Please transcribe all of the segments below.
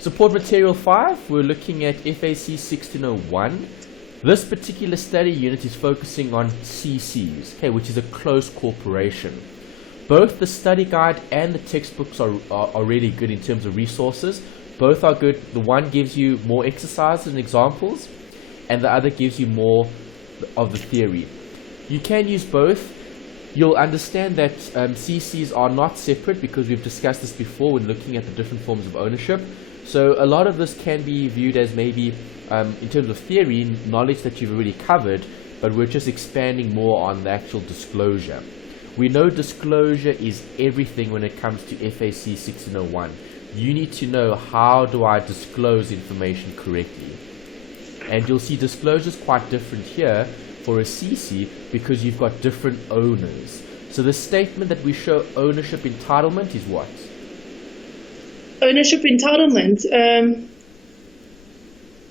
Support material 5, we're looking at FAC1601. This particular study unit is focusing on CCs, okay, which is a closed corporation. Both the study guide and the textbooks are really good in terms of resources. Both are good. The one gives you more exercises and examples, and the other gives you more of the theory. You can use both. You'll understand that CCs are not separate because we've discussed this before when looking at the different forms of ownership. So a lot of this can be viewed as maybe, in terms of theory, knowledge that you've already covered, but we're just expanding more on the actual disclosure. We know disclosure is everything when it comes to FAC 1601. You need to know, how do I disclose information correctly? And you'll see disclosure is quite different here for a CC because you've got different owners. So the statement that we show ownership entitlement is what? Ownership entitlement.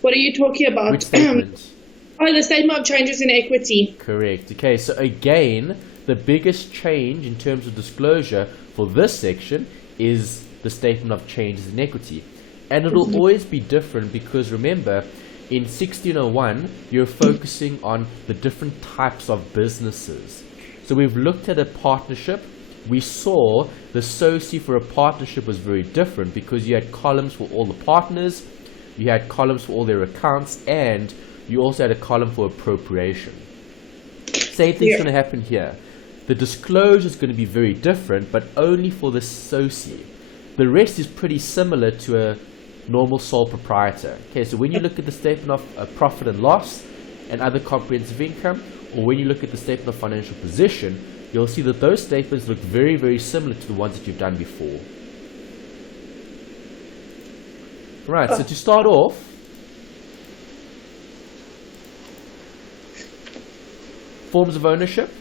What are you talking about? Which statement? The statement of changes in equity. Correct. Okay, so again, the biggest change in terms of disclosure for this section is the statement of changes in equity. And it'll always be different because remember, in 1601, you're focusing on the different types of businesses. So we've looked at a partnership. We saw the SOCI for a partnership was very different because you had columns for all the partners, you had columns for all their accounts, and you also had a column for appropriation. Same thing's going to happen here. The disclosure is going to be very different, but only for the SOCI. The rest is pretty similar to a normal sole proprietor. Okay, so when you look at the statement of profit and loss and other comprehensive income, or when you look at the statement of financial position, you'll see that those statements look very, very similar to the ones that you've done before. Right, so to start off, forms of ownership.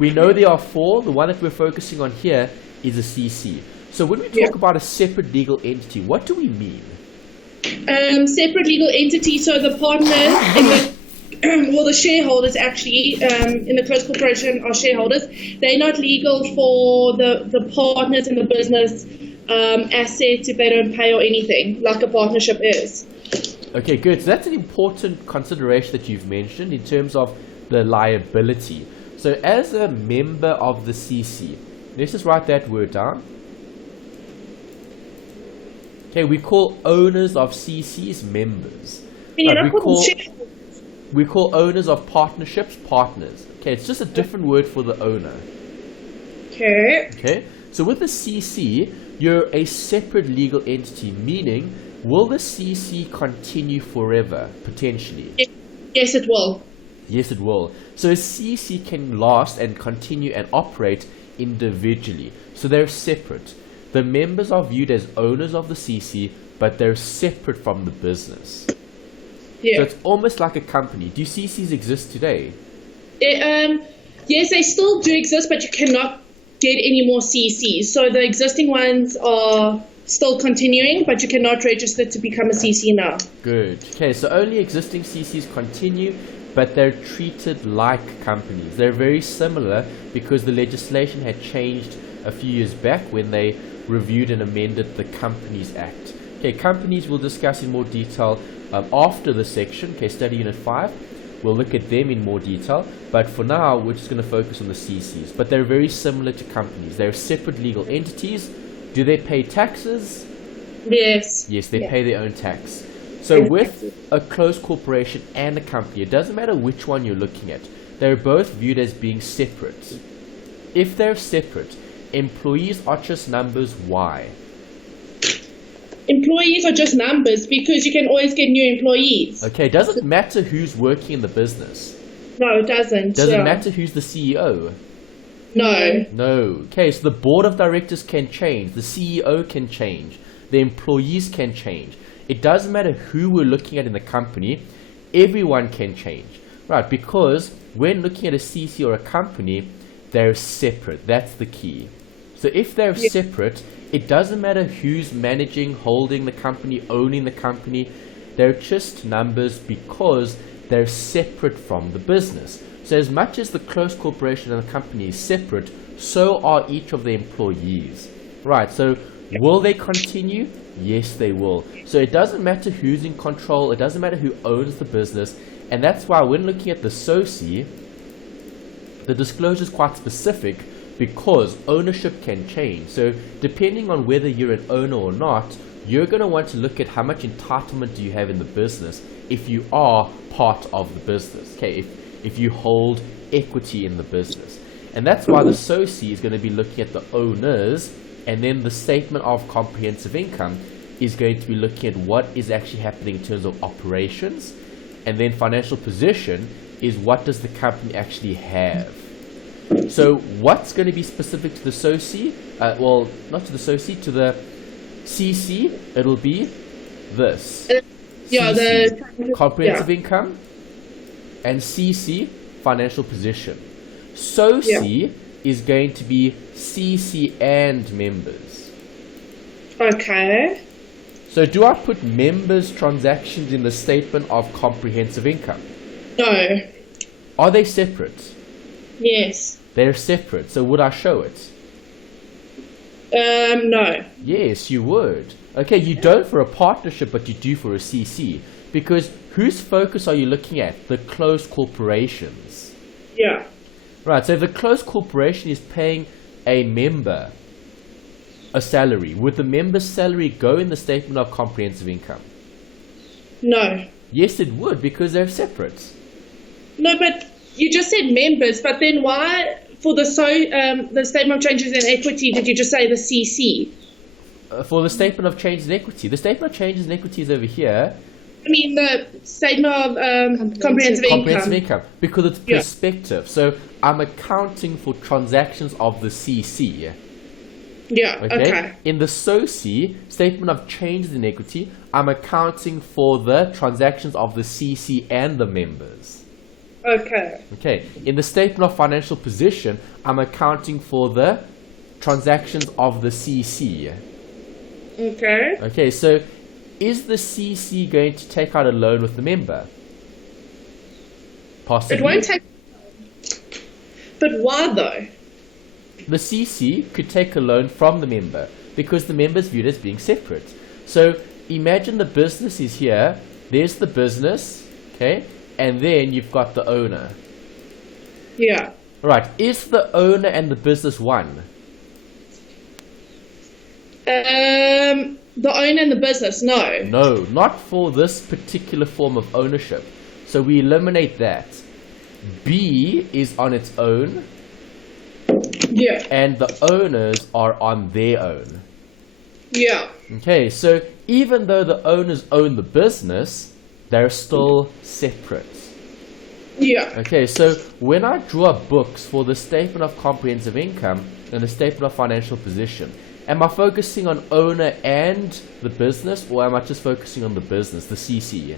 We know there are 4. The one that we're focusing on here is a CC. So when we talk about a separate legal entity, what do we mean? Separate legal entity, so the partners in the, well, the shareholders actually, in the closed corporation are shareholders. They're not legal for the partners in the business assets if they don't pay or anything, like a partnership is. Okay, good. So that's an important consideration that you've mentioned in terms of the liability. So as a member of the CC, let's just write that word down. Okay, we call owners of CCs members. We call owners of partnerships partners. Okay, it's just a different word for the owner. Okay. Okay, so with the CC, you're a separate legal entity, meaning, will the CC continue forever, potentially? Yes, it will. Yes, it will. So a CC can last and continue and operate individually. So they're separate. The members are viewed as owners of the CC, but they're separate from the business. Yeah. So it's almost like a company. Do CCs exist today? Yes, they still do exist, but you cannot get any more CCs. So the existing ones are still continuing, but you cannot register to become a CC now. Good. Okay, so only existing CCs continue, but they're treated like companies. They're very similar because the legislation had changed a few years back when they reviewed and amended the Companies Act. Okay, companies we'll discuss in more detail after this section. Okay, study unit 5. We'll look at them in more detail, but for now we're just going to focus on the CCs. But they're very similar to companies. They're separate legal entities. Do they pay taxes? Yes. Yes, they pay their own tax. So with a closed corporation and a company, it doesn't matter which one you're looking at. They're both viewed as being separate. If they're separate, employees are just numbers. Why? Employees are just numbers because you can always get new employees. Okay, does it matter who's working in the business? No, it doesn't. Does it matter who's the CEO? No. No. Okay, so the board of directors can change, the CEO can change, the employees can change. It doesn't matter who we're looking at in the company, everyone can change. Right, because when looking at a CC or a company, they're separate. That's the key. So if they're separate, it doesn't matter who's managing, holding the company, owning the company. They're just numbers because they're separate from the business. So as much as the closed corporation and the company is separate, so are each of the employees. Right, so Will they continue? Yes, they will. So it doesn't matter who's in control, it doesn't matter who owns the business, and that's why when looking at the SOCI, the disclosure is quite specific because ownership can change. So depending on whether you're an owner or not, you're going to want to look at how much entitlement do you have in the business if you are part of the business, okay, if you hold equity in the business. And that's why the SOCI is going to be looking at the owners, and then the statement of comprehensive income is going to be looking at what is actually happening in terms of operations, and then financial position is what does the company actually have. So what's going to be specific to the SOCI? Well, not to the SOCI, to the CC, it'll be this. Yeah, CC, the comprehensive income, and CC, financial position. SOCI is going to be CC and members. Okay. So do I put members' transactions in the statement of comprehensive income? No. Are they separate? Yes. They're separate. So would I show it? No. Yes, you would. Okay, you don't for a partnership, but you do for a CC. Because whose focus are you looking at? The closed corporations. Yeah. Right, so if the closed corporation is paying a member a salary, would the member's salary go in the statement of comprehensive income? No. Yes, it would, because they're separate. No, but you just said members, but then why for the statement of changes in equity did you just say the CC? For the statement of changes in equity. The statement of changes in equity is over here. I mean the statement of comprehensive income. Comprehensive income, because it's perspective. So I'm accounting for transactions of the CC. Yeah, okay. In the SOCI, statement of changes in equity, I'm accounting for the transactions of the CC and the members. Okay. Okay. In the statement of financial position, I'm accounting for the transactions of the CC. Okay. Okay, so is the CC going to take out a loan with the member? Possibly. It won't take. But why though? The CC could take a loan from the member because the member is viewed as being separate. So imagine the business is here, there's the business, okay, and then you've got the owner. Yeah. Right, is the owner and the business one? The owner and the business, no. No, not for this particular form of ownership. So we eliminate that. B is on its own. Yeah. And the owners are on their own. Yeah. Okay, so even though the owners own the business, they're still separate. Yeah. Okay, so when I draw books for the statement of comprehensive income and the statement of financial position, am I focusing on owner and the business, or am I just focusing on the business, the CC?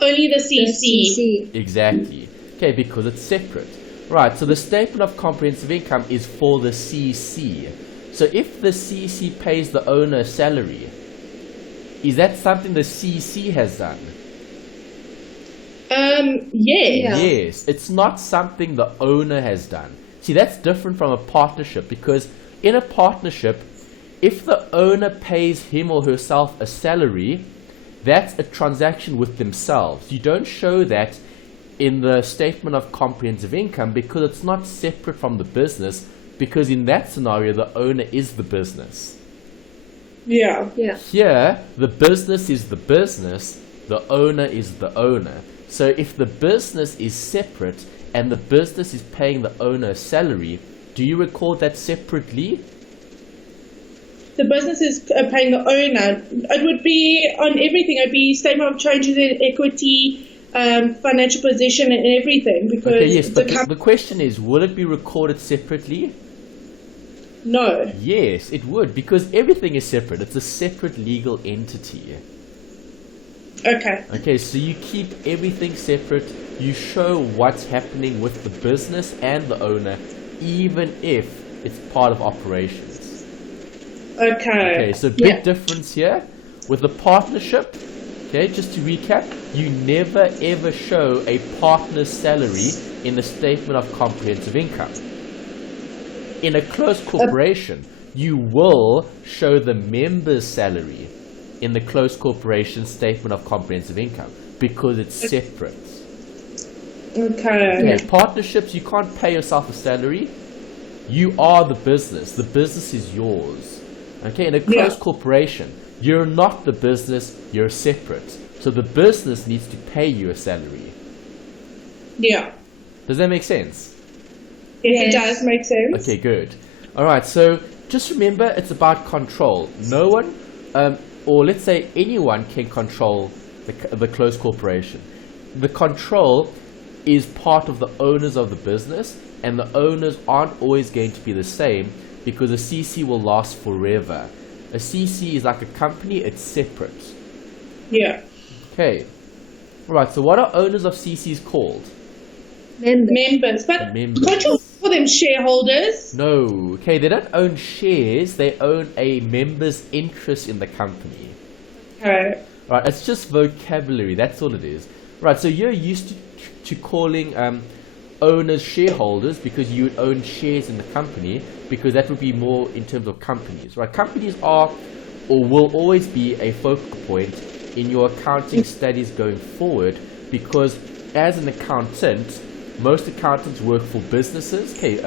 Only the CC. Exactly. Okay, because it's separate. Right, so the statement of comprehensive income is for the CC. So if the CC pays the owner a salary, is that something the CC has done? Yes. Yes, it's not something the owner has done. See, that's different from a partnership, because in a partnership, if the owner pays him or herself a salary, that's a transaction with themselves. You don't show that in the statement of comprehensive income because it's not separate from the business, because in that scenario, the owner is the business. Yeah. Here, the business is the business, the owner is the owner. So if the business is separate and the business is paying the owner a salary, do you record that separately? The business is paying the owner. It would be on everything. It would be statement of changes in equity, financial position, and everything. Because okay, yes, but the question is, will it be recorded separately? No. Yes, it would, because everything is separate. It's a separate legal entity. Okay. Okay, so you keep everything separate. You show what's happening with the business and the owner, even if it's part of operations. Okay. Okay, so big difference here. With the partnership, okay, just to recap, you never ever show a partner's salary in the statement of comprehensive income. In a closed corporation, you will show the member's salary in the closed corporation statement of comprehensive income because it's separate. Okay. Partnerships, you can't pay yourself a salary. You are the business. The business is yours. Okay, in a closed corporation, you're not the business, you're separate. So the business needs to pay you a salary. Yeah. Does that make sense? Yes, it does make sense. Okay, good. All right, so just remember it's about control. No one, or let's say anyone, can control the closed corporation. The control is part of the owners of the business, and the owners aren't always going to be the same because a CC will last forever. A CC is like a company, it's separate. Yeah. Okay. All right, so what are owners of CCs called? Members. But can't you call them shareholders? No. Okay, they don't own shares, they own a member's interest in the company. Okay. Right, it's just vocabulary, that's all it is. Right, so you're used to calling owners shareholders because you would own shares in the company, because that would be more in terms of companies, right? Companies are or will always be a focal point in your accounting studies going forward, because as an accountant, most accountants work for businesses, okay,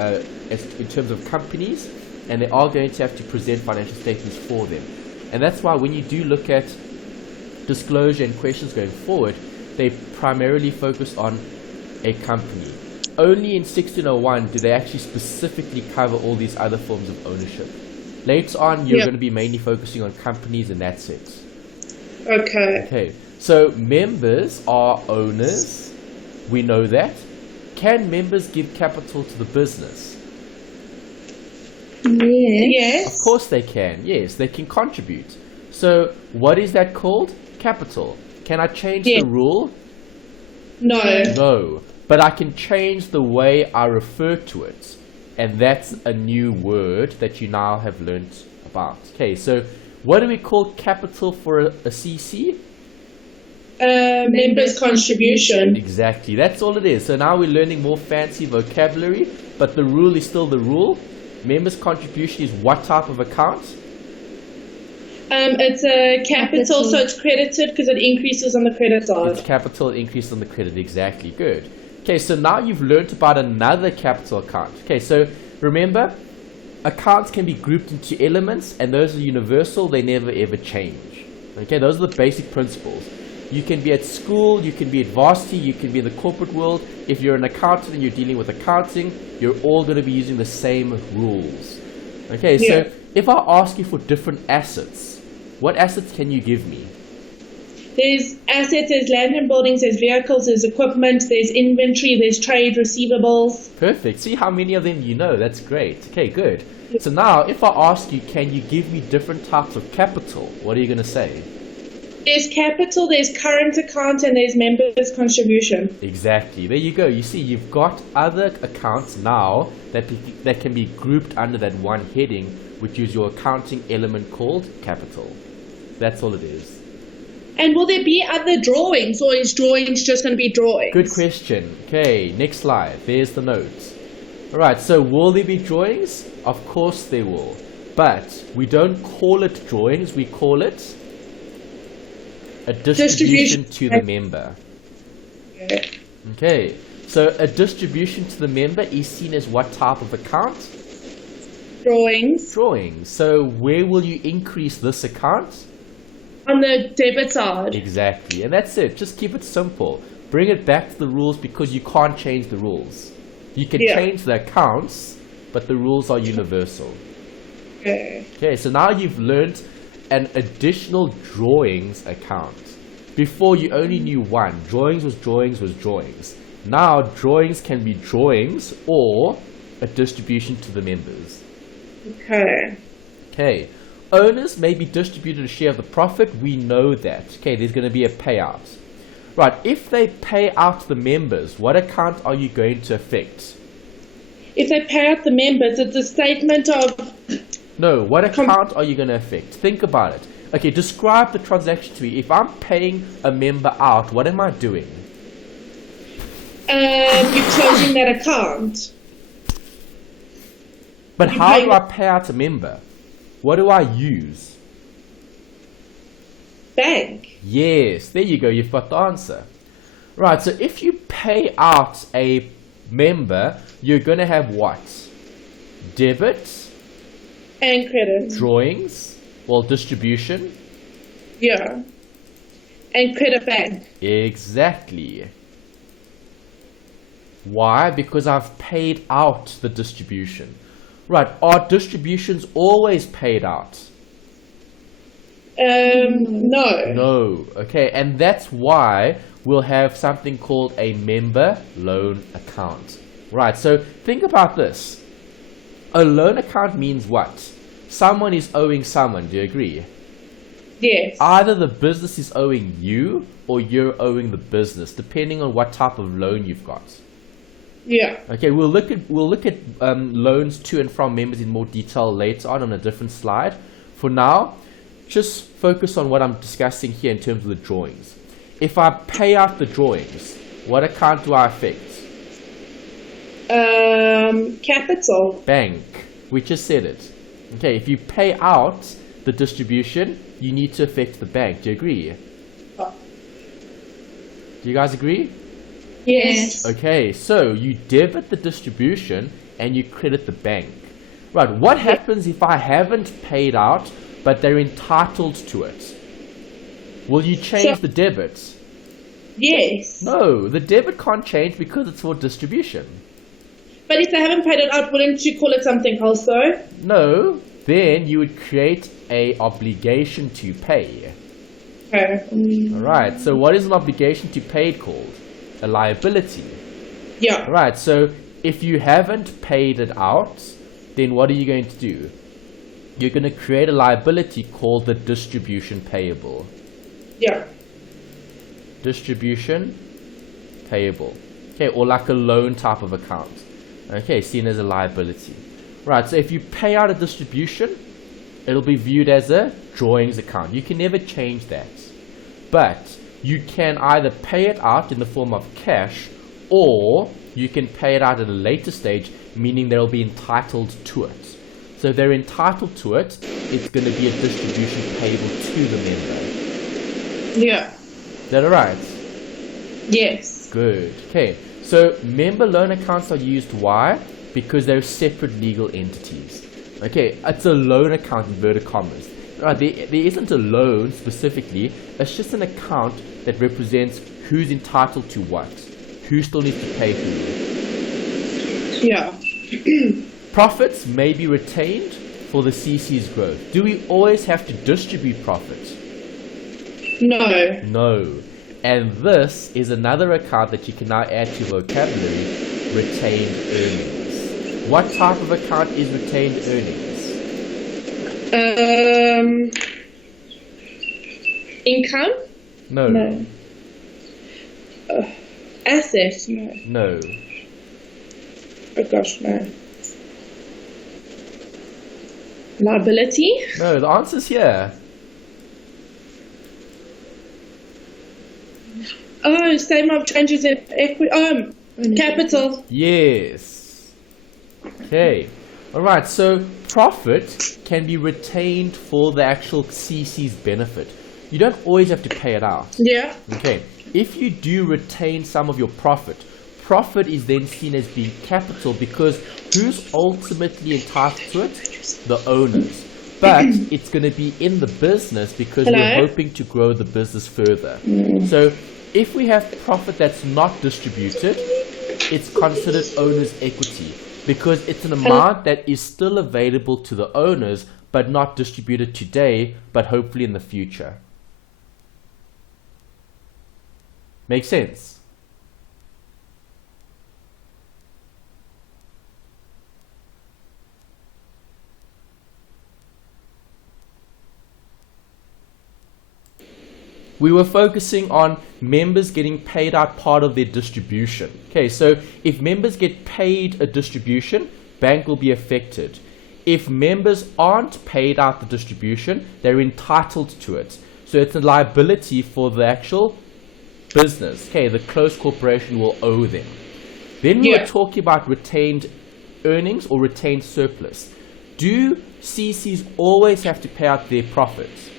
in terms of companies, and they are going to have to present financial statements for them. And that's why when you do look at disclosure and questions going forward, they primarily focus on a company. Only in 1601 do they actually specifically cover all these other forms of ownership. Later on, you're going to be mainly focusing on companies in that sense. Okay. Okay, so members are owners. We know that. Can members give capital to the business? Yes. Of course they can. Yes, they can contribute. So what is that called? Capital. Can I change the rule? No. No. But I can change the way I refer to it. And that's a new word that you now have learnt about. Okay, so what do we call capital for a CC? Members' contribution. Exactly, that's all it is. So now we're learning more fancy vocabulary, but the rule is still the rule. Members' contribution is what type of account? It's a capital, so it's credited because it increases on the credit side. It's capital increase on the credit, exactly, good. Okay, so now you've learnt about another capital account. Okay, so remember, accounts can be grouped into elements, and those are universal, they never ever change. Okay, those are the basic principles. You can be at school, you can be at varsity, you can be in the corporate world. If you're an accountant and you're dealing with accounting, you're all going to be using the same rules. Okay, so if I ask you for different assets, what assets can you give me? There's assets, there's land and buildings, there's vehicles, there's equipment, there's inventory, there's trade receivables. Perfect. See how many of them you know. That's great. Okay, good. So now, if I ask you, can you give me different types of capital? What are you going to say? There's capital, there's current account, and there's members' contribution. Exactly. There you go. You see, you've got other accounts now that can be grouped under that one heading, which is your accounting element called capital. That's all it is. And will there be other drawings, or is drawings just going to be drawings? Good question. Okay, next slide. There's the notes. Alright, so will there be drawings? Of course there will. But we don't call it drawings, we call it a distribution to the member. Okay, so a distribution to the member is seen as what type of account? Drawings. Drawings. So where will you increase this account? On the debit side. Exactly, and that's it. Just keep it simple. Bring it back to the rules, because you can't change the rules. You can change the accounts, but the rules are universal. Okay, so now you've learned an additional drawings account. Before, you only knew one. Drawings was drawings was drawings. Now drawings can be drawings or a distribution to the members. Okay. Owners may be distributed a share of the profit. We know that. Okay, there's going to be a payout. Right, if they pay out the members, what account are you going to affect? If they pay out the members, it's a statement of... No, what account are you going to affect? Think about it. Okay, describe the transaction to me. If I'm paying a member out, what am I doing? You're closing that account. But how do I pay out a member? What do I use? Bank. Yes, there you go. You've got the answer. Right, so if you pay out a member, you're going to have what? Debit. And credit. Drawings. Well, distribution. Yeah. And credit bank. Exactly. Why? Because I've paid out the distribution. Right, are distributions always paid out? No. No. Okay, and that's why we'll have something called a member loan account. Right, so think about this. A loan account means what? Someone is owing someone, do you agree? Yes. Either the business is owing you or you're owing the business, depending on what type of loan you've got. Yeah. Okay, we'll look at loans to and from members in more detail later on a different slide. For now, just focus on what I'm discussing here in terms of the drawings. If I pay out the drawings, what account do I affect? Capital. Bank. We just said it. Okay, if you pay out the distribution, you need to affect the bank. Do you agree? Do you guys agree? Yes. Okay, so you debit the distribution and you credit the bank. Right, what happens if I haven't paid out but they're entitled to it? Will you change the debit? Yes. No, the debit can't change because it's for distribution. But if they haven't paid it out, wouldn't you call it something else though? No, then you would create a obligation to pay. Okay. Alright, so what is an obligation to pay called? A liability. Yeah. Right, so if you haven't paid it out, then what are you going to do? You're going to create a liability called the distribution payable. Yeah. Distribution payable. Okay, or like a loan type of account. Okay, seen as a liability. Right, so if you pay out a distribution, it'll be viewed as a drawings account. You can never change that. But you can either pay it out in the form of cash, or you can pay it out at a later stage, meaning they'll be entitled to it. So if they're entitled to it, it's going to be a distribution payable to the member. Yeah. Is that alright? Yes. Good. Okay, so member loan accounts are used. Why? Because they're separate legal entities. Okay, it's a loan account in inverted commas. Right, there isn't a loan specifically, it's just an account that represents who's entitled to what, who still needs to pay who. Yeah. Profits may be retained for the CC's growth. Do we always have to distribute profit? No. No. And this is another account that you can now add to vocabulary, retained earnings. What type of account is retained earnings? Income? No. No. Asset? No. No. Oh gosh, no. Liability? No, the answer's here. Oh, same of changes in equity. Capital. Yes. Okay. Alright, so profit can be retained for the actual CC's benefit. You don't always have to pay it out. Yeah. Okay. If you do retain some of your profit, profit is then seen as being capital because who's ultimately entitled to it? The owners. But it's going to be in the business because we're hoping to grow the business further. So if we have profit that's not distributed, it's considered owner's equity because it's an amount that is still available to the owners but not distributed today, but hopefully in the future. Make sense? We were focusing on members getting paid out part of their distribution. Okay, so if members get paid a distribution, bank will be affected. If members aren't paid out the distribution, they're entitled to it. So it's a liability for the actual business. Okay, the closed corporation will owe them. Then we were talking about retained earnings or retained surplus. do CCs always have to pay out their profits?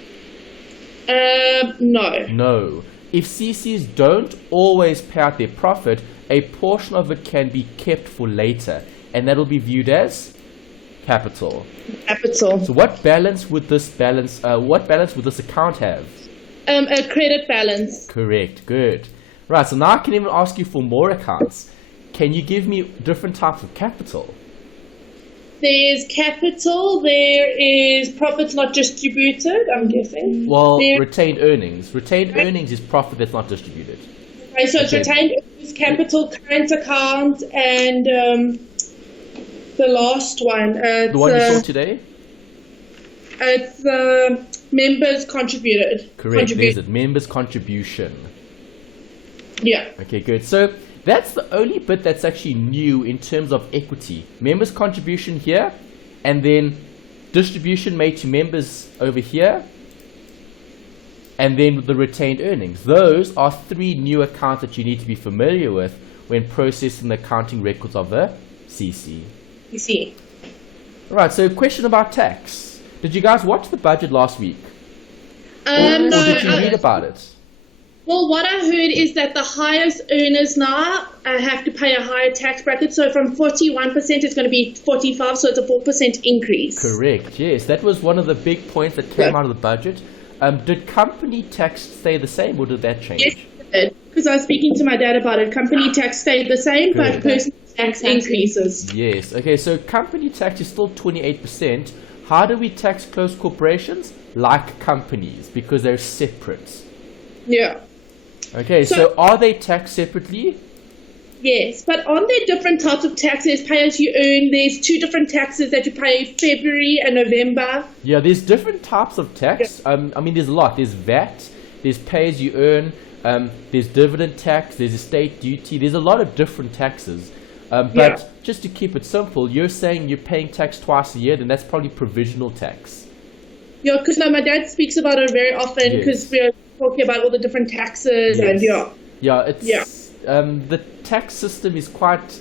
No. No. If CCs don't always pay out their profit, a portion of it can be kept for later, and that'll be viewed as capital. Capital. So what balance would this account have? A credit balance. Correct. Good. Right. So now I can even ask you for more accounts. Can you give me different types of capital? There's capital. There is profits not distributed, I'm guessing. Well, retained earnings. Retained earnings is profit that's not distributed. Okay, so it's retained earnings, capital, current account, and the last one. The one you saw today? It's members contributed. Correct. There's it. Members contribution. Yeah. Okay, good. So that's the only bit that's actually new in terms of equity. Members contribution here, and then distribution made to members over here, and then the retained earnings. Those are three new accounts that you need to be familiar with when processing the accounting records of a CC. CC. Right, so question about tax. Did you guys watch the budget last week? No, or did you read about it? Well, what I heard is that the highest earners now have to pay a higher tax bracket. So from 41%, it's going to be 45%, so it's a 4% increase. Correct, yes. That was one of the big points that came out of the budget. Did company tax stay the same, or did that change? Yes, it did. Because I was speaking to my dad about it. Company tax stayed the same, but personal tax increases. Yes. Okay, so company tax is still 28%. How do we tax closed corporations? Like companies, because they're separate. Yeah. Okay, so are they taxed separately? Yes, but on there different types of taxes, pay as you earn. There's two different taxes that you pay, February and November. Yeah, there's different types of tax. I mean, there's a lot. There's VAT, there's pay as you earn, there's dividend tax, there's estate duty. There's a lot of different taxes. But just to keep it simple, you're saying you're paying tax twice a year, then that's probably provisional tax. Yeah, because my dad speaks about it very often because we're talking about all the different taxes and the tax system is quite,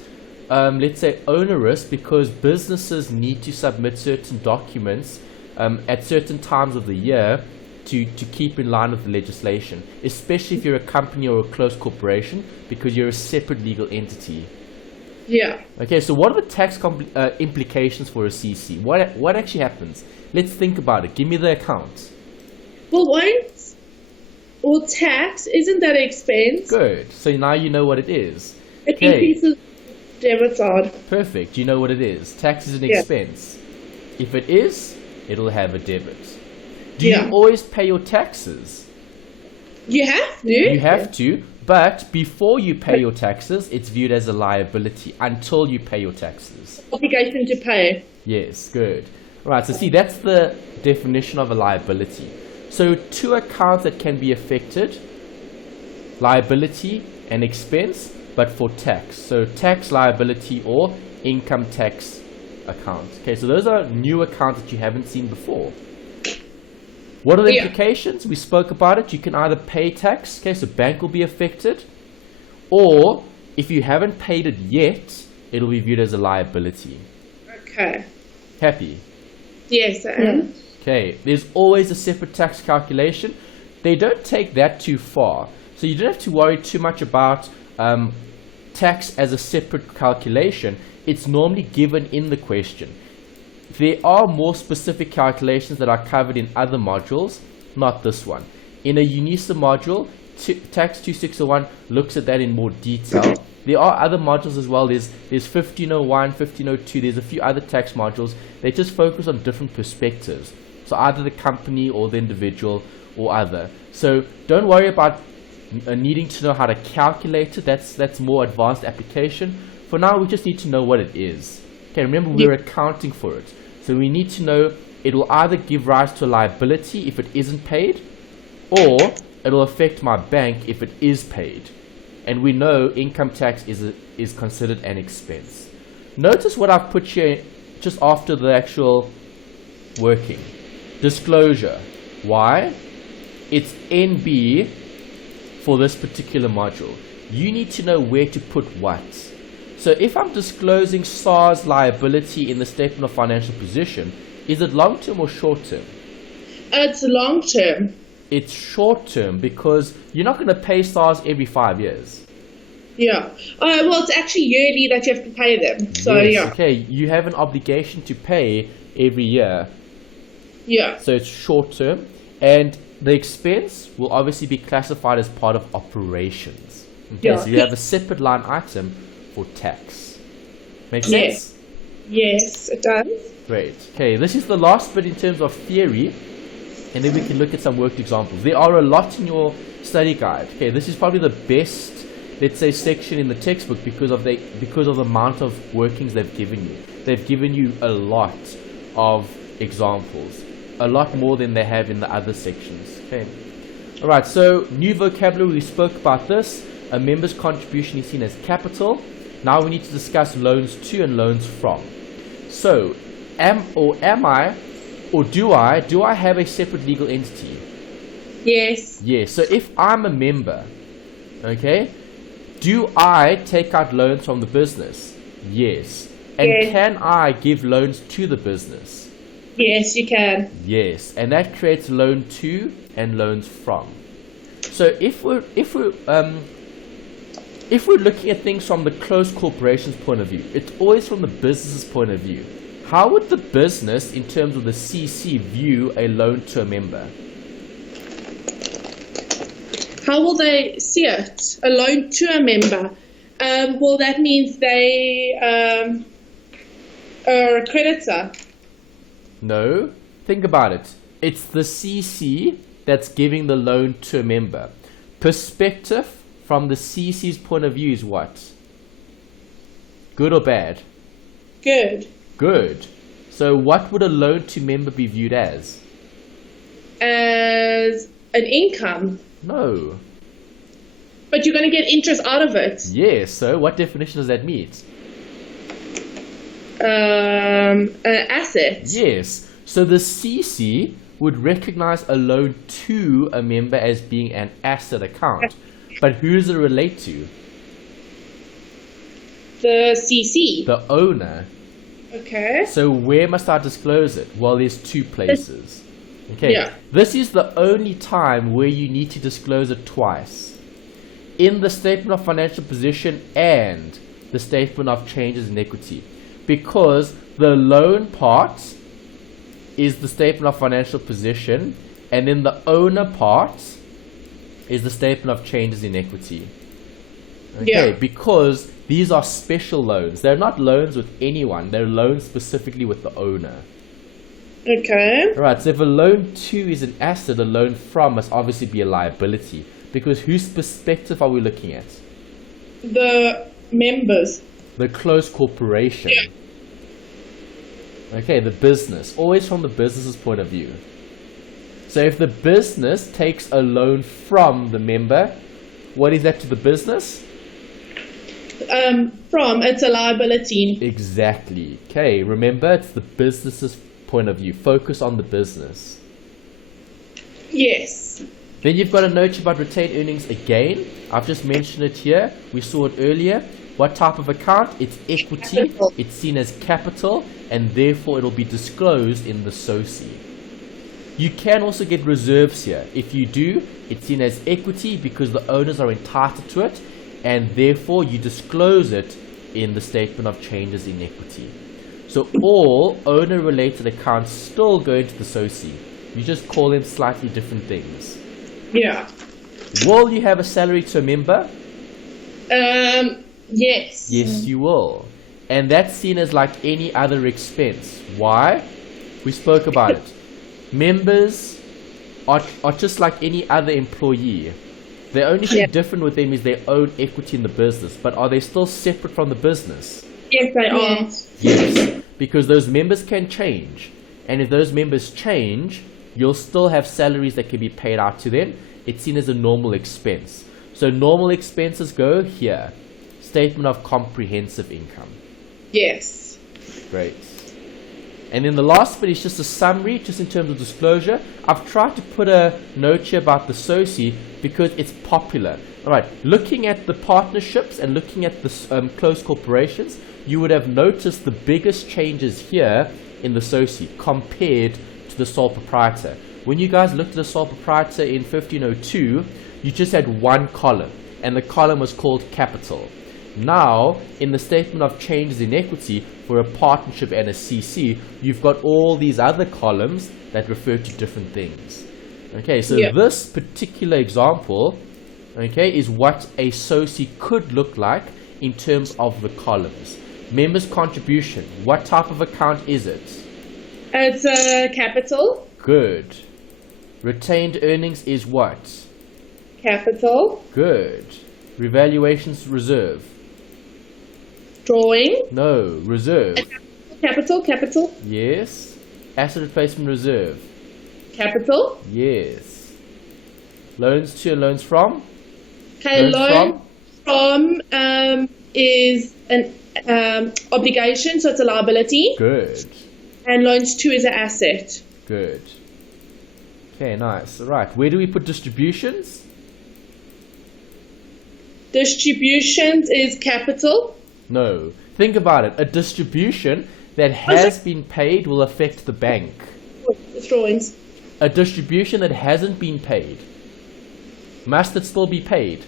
let's say, onerous because businesses need to submit certain documents at certain times of the year to keep in line with the legislation, especially if you're a company or a closed corporation because you're a separate legal entity. Yeah. Okay, so what are the tax implications for a CC? What actually happens? Let's think about it. Give me the account. Well, tax, isn't that expense? Good. So now you know what it is. It increases debit side. Perfect. You know what it is. Tax is an expense. If it is, it'll have a debit. Do you always pay your taxes? You have to. You have to, but before you pay your taxes, it's viewed as a liability until you pay your taxes. Obligation to pay. Yes, good. Right, so see, that's the definition of a liability. So two accounts that can be affected, liability and expense, but for tax. So tax liability or income tax account. Okay, so those are new accounts that you haven't seen before. What are the implications? We spoke about it. You can either pay tax, okay, so bank will be affected, or if you haven't paid it yet, it'll be viewed as a liability. Okay. Happy? Yes, I am. Okay, there's always a separate tax calculation. They don't take that too far. So you don't have to worry too much about tax as a separate calculation. It's normally given in the question. There are more specific calculations that are covered in other modules, not this one. In a UNISA module, Tax 2601 looks at that in more detail. There are other modules as well. There's 1501, 1502. There's a few other tax modules. They just focus on different perspectives. So either the company or the individual or other. So don't worry about needing to know how to calculate it. That's more advanced application. For now, we just need to know what it is. Okay, remember we're accounting for it. So we need to know it will either give rise to a liability if it isn't paid, or it will affect my bank if it is paid. And we know income tax is considered an expense. Notice what I've put here just after the actual working. Disclosure. Why? It's NB for this particular module. You need to know where to put what. So if I'm disclosing SARS liability in the statement of financial position, is it long-term or short-term? It's long term. It's short-term because you're not going to pay SARS every 5 years. Yeah. Well, it's actually yearly that you have to pay them. So, Yes, yeah. okay, you have an obligation to pay every year. Yeah. So it's short-term, and the expense will obviously be classified as part of operations. Okay, Yeah. so you have a separate line item for tax. Make sense? Yes, it does. Great. Okay, this is the last bit in terms of theory, and then we can look at some worked examples. There are a lot in your study guide. Okay, this is probably the best, let's say, section in the textbook because of the amount of workings they've given you. They've given you a lot of examples, a lot more than they have in the other sections. Okay. All right. So new vocabulary. We spoke about this. A member's contribution is seen as capital. Now we need to discuss loans to and loans from. So, do I have a separate legal entity? Yes. Yes. So if I'm a member, okay, do I take out loans from the business? Yes. And Yes. can I give loans to the business? Yes, you can. Yes. And that creates loan to and loans from. So if we're looking at things from the closed corporation's point of view, it's always from the business's point of view. How would the business, in terms of the CC, view a loan to a member? How will they see it? A loan to a member. Well, that means they are a creditor. No. Think about it. It's the CC that's giving the loan to a member. Perspective from the CC's point of view is what? Good or bad? Good. Good. So what would a loan to member be viewed as? As an income. No. But you're going to get interest out of it. Yes. So what definition does that meet? An asset. Yes. So the CC would recognize a loan to a member as being an asset account. But who does it relate to? The CC. The owner. Okay. So where must I disclose it? Well, there's two places. Okay. Yeah. This is the only time where you need to disclose it twice. In the statement of financial position and the statement of changes in equity. Because the loan part is the statement of financial position, and then the owner part is the statement of changes in equity. Okay, Yeah. because these are special loans. They're not loans with anyone. They're loans specifically with the owner. Okay. Alright, so if a loan to is an asset, a loan from must obviously be a liability. Because whose perspective are we looking at? The members. The closed corporation. Yeah. Okay, the business. Always from the business's point of view. So if the business takes a loan from the member, what is that to the business? It's a liability. Exactly. Okay, remember, it's the business's point of view. Focus on the business. Yes. Then you've got a note about retained earnings again. I've just mentioned it here. We saw it earlier. What type of account? It's equity. Capital. It's seen as capital, and therefore it'll be disclosed in the SOCI. You can also get reserves here. If you do, it's seen as equity because the owners are entitled to it, and therefore you disclose it in the statement of changes in equity. So all owner-related accounts still go into the SOCI. You just call them slightly different things. Yeah. Will you have a salary to a member? Yes. Yes, you will. And that's seen as like any other expense. Why? We spoke about it. Members are just like any other employee. The only thing different with them is they own equity in the business. But are they still separate from the business? Yes, they are. Yes. Because those members can change. And if those members change, you'll still have salaries that can be paid out to them. It's seen as a normal expense. So normal expenses go here. Statement of comprehensive income. Yes. Great. And then the last bit is just a summary, just in terms of disclosure. I've tried to put a note here about the SOCI because it's popular. All right, looking at the partnerships and looking at the closed corporations, you would have noticed the biggest changes here in the SOCI compared to the sole proprietor. When you guys looked at the sole proprietor in 1502, you just had one column, and the column was called capital. Now, in the statement of changes in equity for a partnership and a CC, you've got all these other columns that refer to different things. Okay, so this particular example, okay, is what a SOCI could look like in terms of the columns. Members' contribution, what type of account is it? It's capital. Good. Retained earnings is what? Capital. Good. Revaluations reserve. Drawing. No, reserve. Capital. Yes. Asset replacement reserve. Capital. Yes. Loans to and loans from? Okay, loan from is an obligation, so it's a liability. Good. And loans to is an asset. Good. Okay, nice. All right. Where do we put distributions? Distributions is capital. No. Think about it. A distribution that has been paid will affect the bank. It's drawings. A distribution that hasn't been paid, must it still be paid?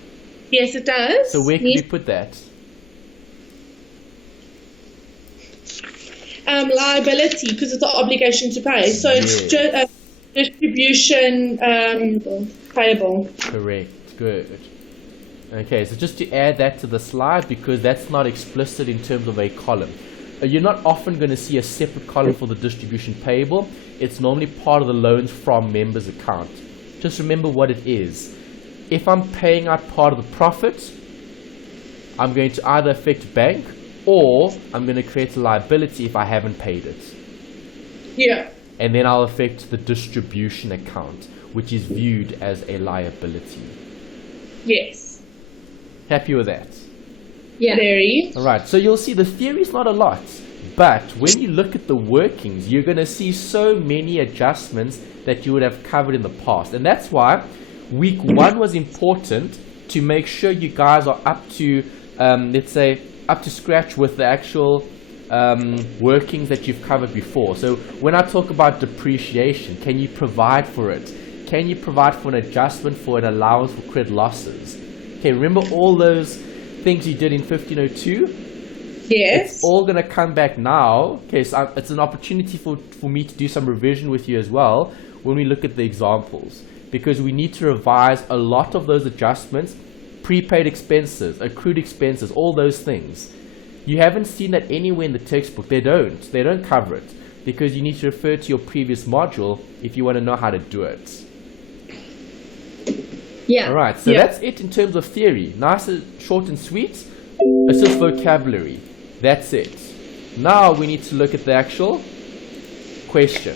Yes, it does. So where can we put that? Liability, because it's an obligation to pay. So it's distribution payable. Correct. Good. Okay, so just to add that to the slide, because that's not explicit in terms of a column. You're not often going to see a separate column for the distribution payable. It's normally part of the loans from members account. Just remember what it is. If I'm paying out part of the profit, I'm going to either affect bank or I'm going to create a liability if I haven't paid it. Yeah. And then I'll affect the distribution account, which is viewed as a liability. Yes. Happy with that? Yeah. Very. Alright, so you'll see the theory is not a lot, but when you look at the workings, you're going to see so many adjustments that you would have covered in the past. And that's why week 1 was important, to make sure you guys are up to, let's say, up to scratch with the actual workings that you've covered before. So when I talk about depreciation, can you provide for it? Can you provide for an adjustment for an allowance for credit losses? Okay, remember all those things you did in 1502? Yes. It's all going to come back now. Okay, so it's an opportunity for me to do some revision with you as well when we look at the examples, because we need to revise a lot of those adjustments, prepaid expenses, accrued expenses, all those things. You haven't seen that anywhere in the textbook. They don't cover it, because you need to refer to your previous module if you want to know how to do it. Yeah. Alright, so that's it in terms of theory. Nice, short and sweet. It's just vocabulary. That's it. Now we need to look at the actual question.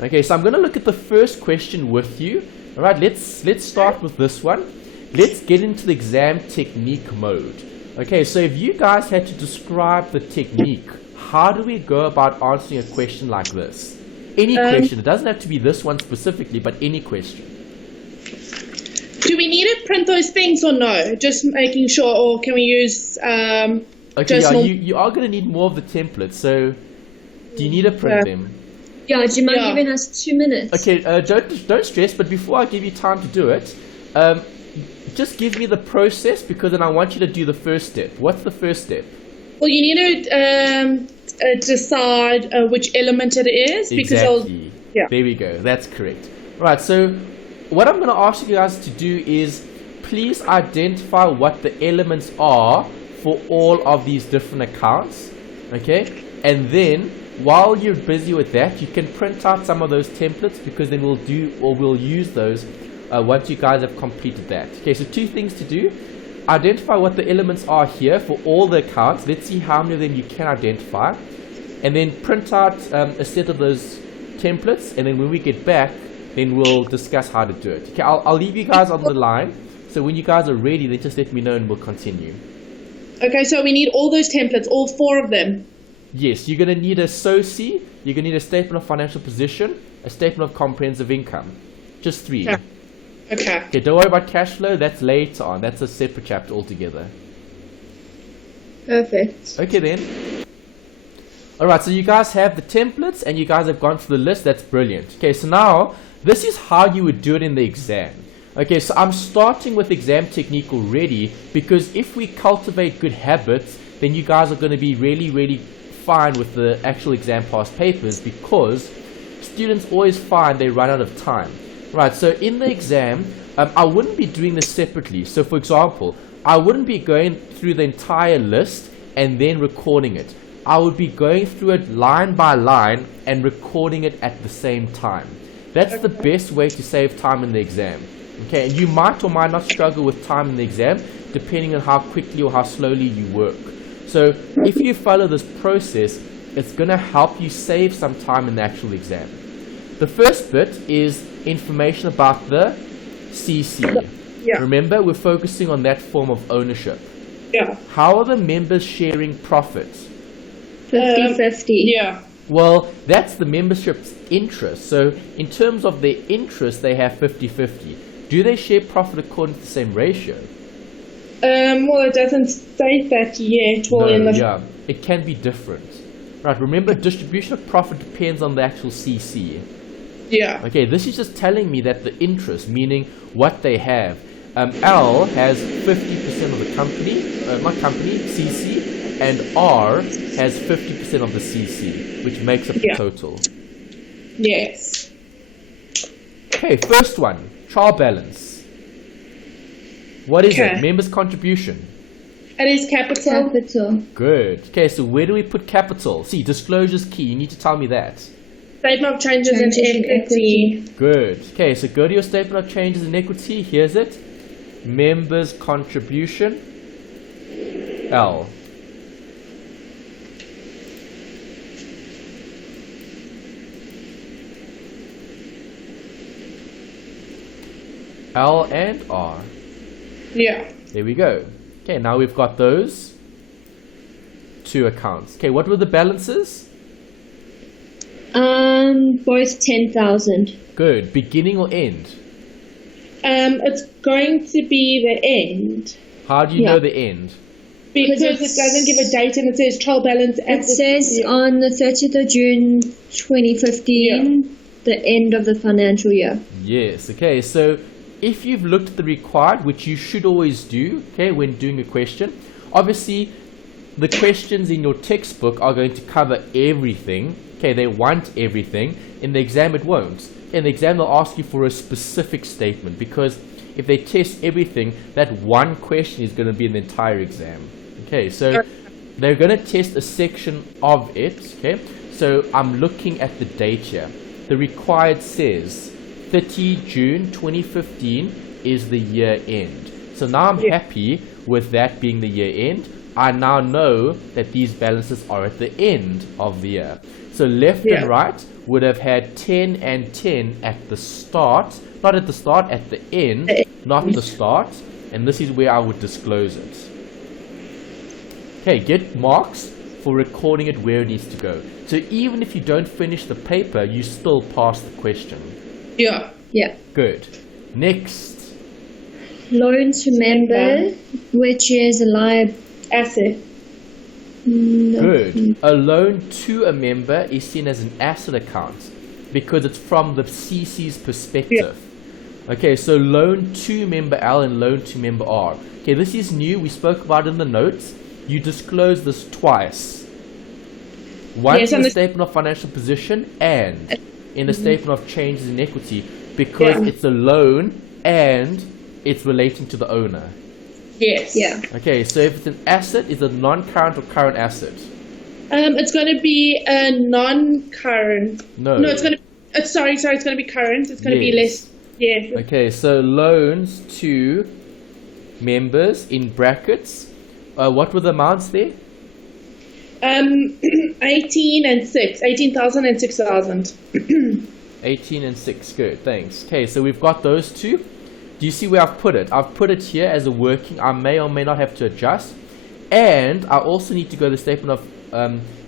Okay, so I'm going to look at the first question with you. Alright, let's start with this one. Let's get into the exam technique mode. Okay, so if you guys had to describe the technique, how do we go about answering a question like this? Any question. It doesn't have to be this one specifically, but any question. Do we need to print those things or no? Just making sure, or can we use okay, yeah, you are going to need more of the templates, so do you need to print them? Yeah, do you mind giving us 2 minutes? Okay, don't stress, but before I give you time to do it, just give me the process, because then I want you to do the first step. What's the first step? Well, you need to decide which element it is. Exactly. There we go. That's correct. Right, so what I'm going to ask you guys to do is please identify what the elements are for all of these different accounts. Okay? And then while you're busy with that, you can print out some of those templates, because then we'll use those once you guys have completed that. Okay, so 2 things to do. Identify what the elements are here for all the accounts. Let's see how many of them you can identify. And then print out a set of those templates, and then when we get back, then we'll discuss how to do it. Okay, I'll leave you guys on the line. So when you guys are ready, then just let me know and we'll continue. Okay, so we need all those templates, all 4 of them. Yes, you're going to need a SOCI, you're going to need a statement of financial position, a statement of comprehensive income. Just 3. Okay. Okay, don't worry about cash flow, that's later on. That's a separate chapter altogether. Perfect. Okay then. Alright, so you guys have the templates and you guys have gone through the list. That's brilliant. Okay, so now this is how you would do it in the exam. Okay, so I'm starting with exam technique already because if we cultivate good habits, then you guys are going to be really fine with the actual exam past papers because students always find they run out of time. Right, so in the exam, I wouldn't be doing this separately. So for example, I wouldn't be going through the entire list and then recording it. I would be going through it line by line and recording it at the same time. That's the best way to save time in the exam. Okay, and you might or might not struggle with time in the exam depending on how quickly or how slowly you work. So if you follow this process, it's going to help you save some time in the actual exam. The first bit is information about the CC. Yeah. Remember, we're focusing on that form of ownership. Yeah. How are the members sharing profits? 50-50. Yeah. Well, that's the membership's interest. So in terms of their interest, they have 50-50. Do they share profit according to the same ratio? Well, it doesn't state that yet. Well, No, yeah, it can be different. Right, remember, distribution of profit depends on the actual CC. Yeah. Okay, this is just telling me that the interest, meaning what they have. L has 50% of the company, not company, CC, and R has 50% of the CC, which makes up the total. Yes. Okay, first one, trial balance. What is it? Members' contribution. It is capital. Capital. Good. Okay, so where do we put capital? See, disclosure is key. You need to tell me that. Statement of changes in equity. Good. Okay, so go to your statement of changes in equity. Here's it. Members' contribution. L. L and R. Yeah. There we go. Okay, now we've got those 2 accounts. Okay, what were the balances? Both 10,000. Good. Beginning or end? It's going to be the end. How do you know the end? Because it doesn't give a date and it says trial balance. It says on the 30th of June 2015, the end of the financial year. Yes. Okay, so if you've looked at the required, which you should always do, okay, when doing a question, obviously the questions in your textbook are going to cover everything. Okay, they want everything. In the exam, it won't. In the exam, they'll ask you for a specific statement because if they test everything, that one question is going to be in the entire exam. Okay, so they're going to test a section of it. Okay, so I'm looking at the date here. The required says 30 June 2015 is the year end. So now I'm happy with that being the year end. I now know that these balances are at the end of the year. So left and right would have had 10 and 10 at the start, not at the start, at the end, not the start, and this is where I would disclose it. Okay, get marks for recording it where it needs to go. So even if you don't finish the paper, you still pass the question. Yeah. Yeah. Good. Next. Loan to member, which is a asset. No. Good. A loan to a member is seen as an asset account because it's from the CC's perspective. Okay, so loan to member L and loan to member R. Okay, this is new. We spoke about it in the notes. You disclose this twice. Once in the statement of financial position and in the statement of changes in equity because it's a loan and it's relating to the owner. Yes. Yeah. Okay, so if it's an asset, is it a non-current or current asset? It's going to be a non-current. No. No, it's going to. Sorry. It's going to be current. It's going to be less. Yeah. Okay, so loans to members in brackets. What were the amounts there? 18 and 6. 18,000 and 6,000. 18 and 6. Good, thanks. Okay, so we've got those two. Do you see where I've put it? I've put it here as a working. I may or may not have to adjust. And I also need to go to the statement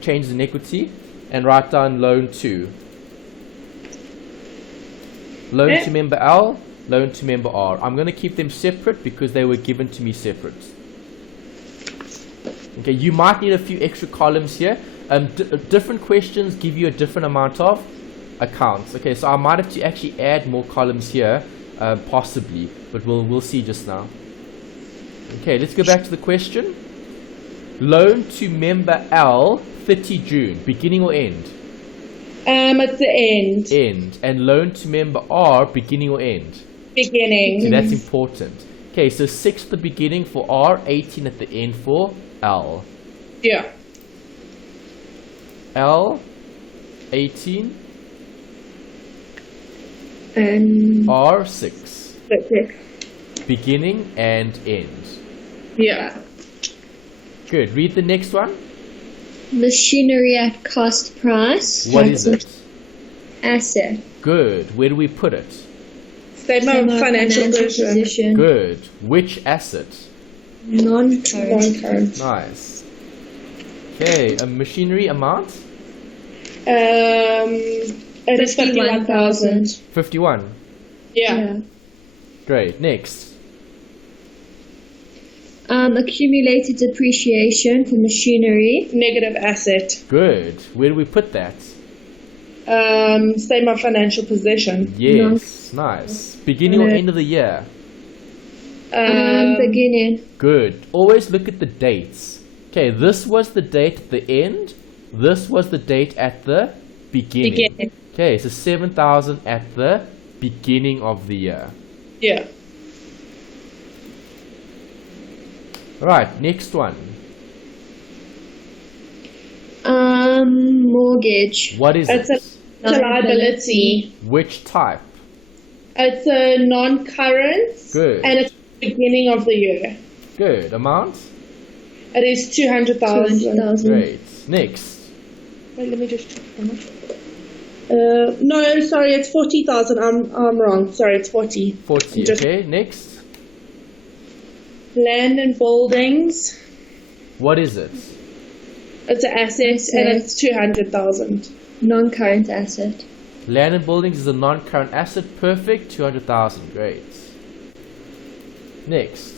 changes in equity and write down loan to. Loan to member L, loan to member R. I'm going to keep them separate because they were given to me separate. Okay, you might need a few extra columns here. Different questions give you a different amount of accounts. Okay, so I might have to actually add more columns here, possibly, but we'll see just now. Okay, let's go back to the question. Loan to member L, 30 June, beginning or end? At the end. End. And loan to member R, beginning or end? Beginning. So that's important. Okay, so 6 at the beginning for R, 18 at the end for L. Yeah. L, 18. R, 6. Beginning and end. Yeah. Good. Read the next one. Machinery at cost price. What is it? Asset. Good. Where do we put it? Statement of financial position. Good. Which asset? Non-current. Nice. Okay. A machinery amount? It is 51,000. 51. Yeah. Great. Next. Accumulated depreciation for machinery. Negative asset. Good. Where do we put that? Statement of financial position. Yes. Nice. Beginning or end of the year? Beginning. Good. Always look at the dates. Okay, this was the date at the end. This was the date at the beginning. Okay, so 7,000 at the beginning of the year. Yeah. Right, next one. Mortgage. What is It's it? a liability. Which type? It's a non-current. Good. And it's the beginning of the year. Good. Amount? It is 200,000. Great. Next. Wait, let me just check how much. No, sorry, it's 40,000. I'm wrong. Sorry, it's 40. 40. Okay, next. Land and buildings. What is it? It's an asset and it's 200,000. Non-current asset. Land and buildings is a non-current asset. Perfect. 200,000. Great. Next.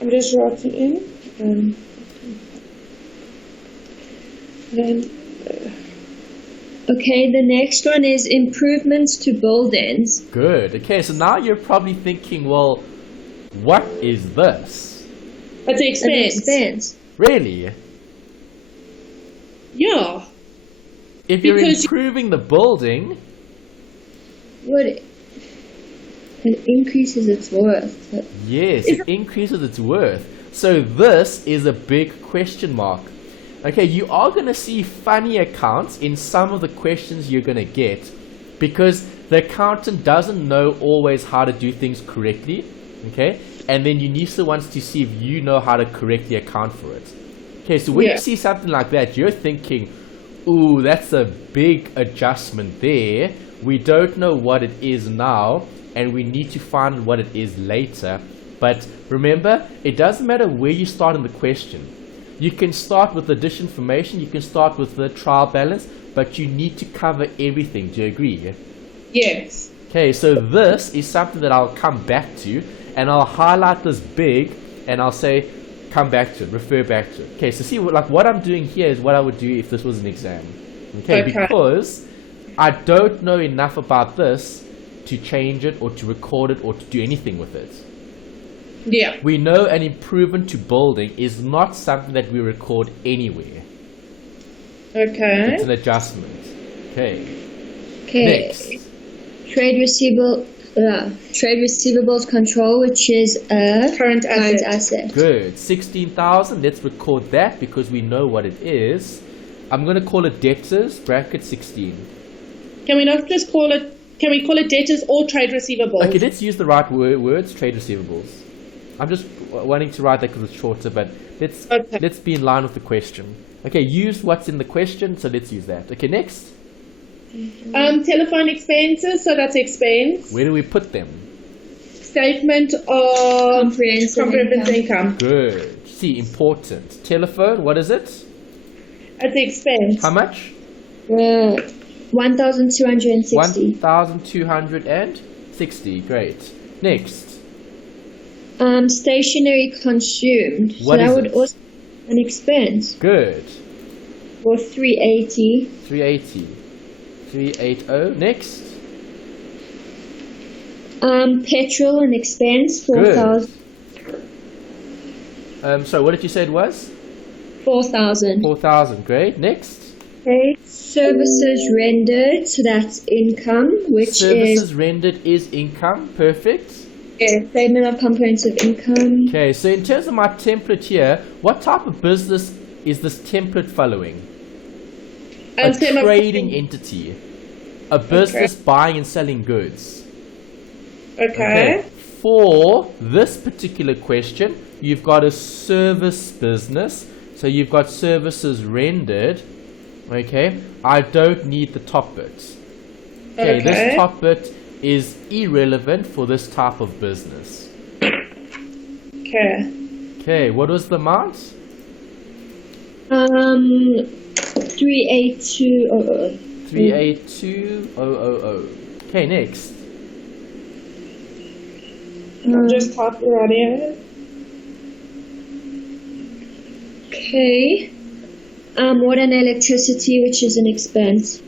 I'm just writing in. Okay, the next one is improvements to buildings. Good. Okay, so now you're probably thinking, well, what is this? It's an An expense. expense. Really? Yeah. If you're Because- improving the building, What? It increases its worth. yes, it increases its worth. So this is a big question mark. Okay, you are going to see funny accounts in some of the questions you're going to get because the accountant doesn't know always how to do things correctly. Okay, and then UNISA wants to see if you know how to correctly account for it. Okay, so when you see something like that, you're thinking, ooh, that's a big adjustment there. We don't know what it is now, and we need to find what it is later. But remember, it doesn't matter where you start in the question. You can start with the dish information, you can start with the trial balance, but you need to cover everything. Do you agree? Yes. Okay, so this is something that I'll come back to, and I'll highlight this big, and I'll say, come back to it, refer back to it. Okay, so see, like what I'm doing here is what I would do if this was an exam. Okay, because I don't know enough about this to change it or to record it or to do anything with it. Yeah. We know an improvement to building is not something that we record anywhere. Okay. It's an adjustment. Okay. Okay. Next. Trade receivables control, which is a Current asset. Good. 16,000. Let's record that because we know what it is. I'm going to call it debtors, bracket 16. Can we not just call it, can we call it debtors or trade receivables? Okay, let's use the right words, trade receivables. I'm just wanting to write that because it's shorter, but let's be in line with the question. Okay, use what's in the question, so let's use that. Okay, next. Telephone expenses, so that's expense. Where do we put them? Statement of Comprehensive income. Good. see, important. Telephone, what is it? At the expense. How much? 1,260. 1,260. Great. Next. Stationery consumed. What so is that would it? also be an expense. Good. For 380. 380. 380. Next. Petrol and expense. Good. 4,000. So what did you say it was? 4,000. 4,000. Great. Next. Okay. Services rendered. So that's income, which Services rendered is income. Perfect. Statement of comprehensive income. Okay, so in terms of my template here, what type of business is this template following? A trading entity. A business buying and selling goods. Okay. For this particular question, you've got a service business. So you've got services rendered. Okay. I don't need the top bit. Okay. This top bit is irrelevant for this type of business. Okay. Okay. What was the amount? 38200. 382,000. Okay. Next. Just type right here. Okay. Water and electricity, which is an expense.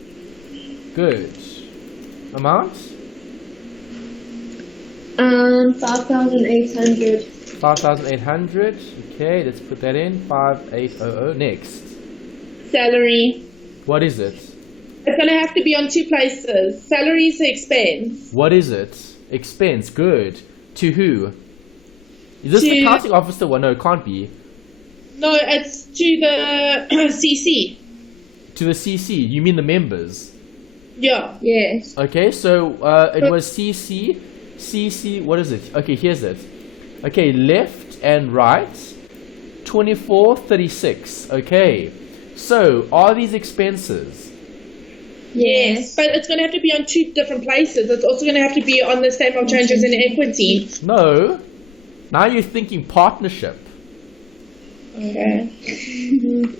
Good. Amount? 5,800. 5,800. Okay, let's put that in. 5,800. Next. Salary. What is it? It's going to have to be on two places. Salary is the expense. What is it? Expense. Good. To who? Is this the accounting officer one? No, it can't be. No, it's to the CC. To the CC. You mean the members? Yeah. Yes. Okay, so it was CC. CC. What is it? Okay, here's it. Okay, left and right. 2436. Okay. So, are these expenses? Yes, but it's going to have to be on two different places. It's also going to have to be on the statement of changes in equity. No. Now you're thinking partnership. Okay.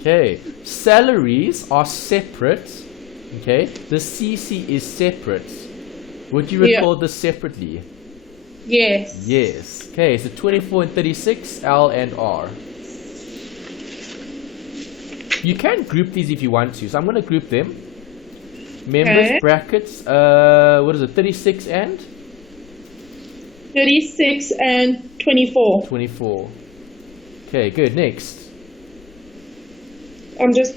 Okay. Salaries are separate. Okay. The CC is separate. Would you record this separately? Yes. Yes. Okay. So 24 and 36, L and R. You can group these if you want to. So I'm going to group them. Members, brackets, what is it, 36 and? 36 and 24. 24. Okay, good. Next. I'm just...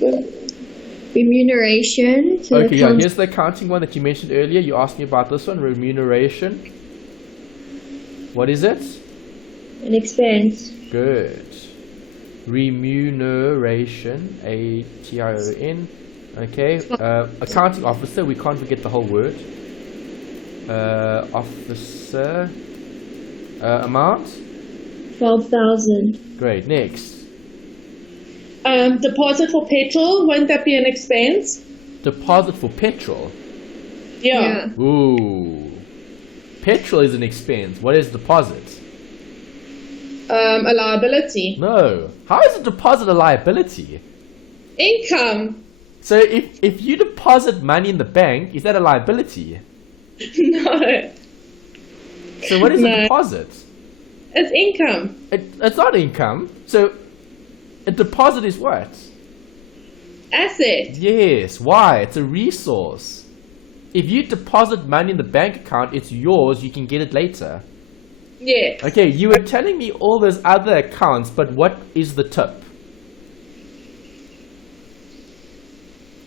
Remuneration. So Okay, yeah, here's the accounting one that you mentioned earlier. You asked me about this one, remuneration. What is it? An expense. Good. Remuneration, A-T-I-O-N. Okay, accounting officer, we can't forget the whole word. Officer, amount? 12,000. Great, next. Deposit for petrol, won't that be an expense? Deposit for petrol? Yeah. Ooh. Petrol is an expense. What is deposit? A liability. No. How is a deposit a liability? Income. So if you deposit money in the bank, is that a liability? No. So what is a deposit? It's income. It's not income. So a deposit is what? Asset. Yes. Why? It's a resource. If you deposit money in the bank account, it's yours. You can get it later. Yes. Okay, you were telling me all those other accounts, but what is the tip?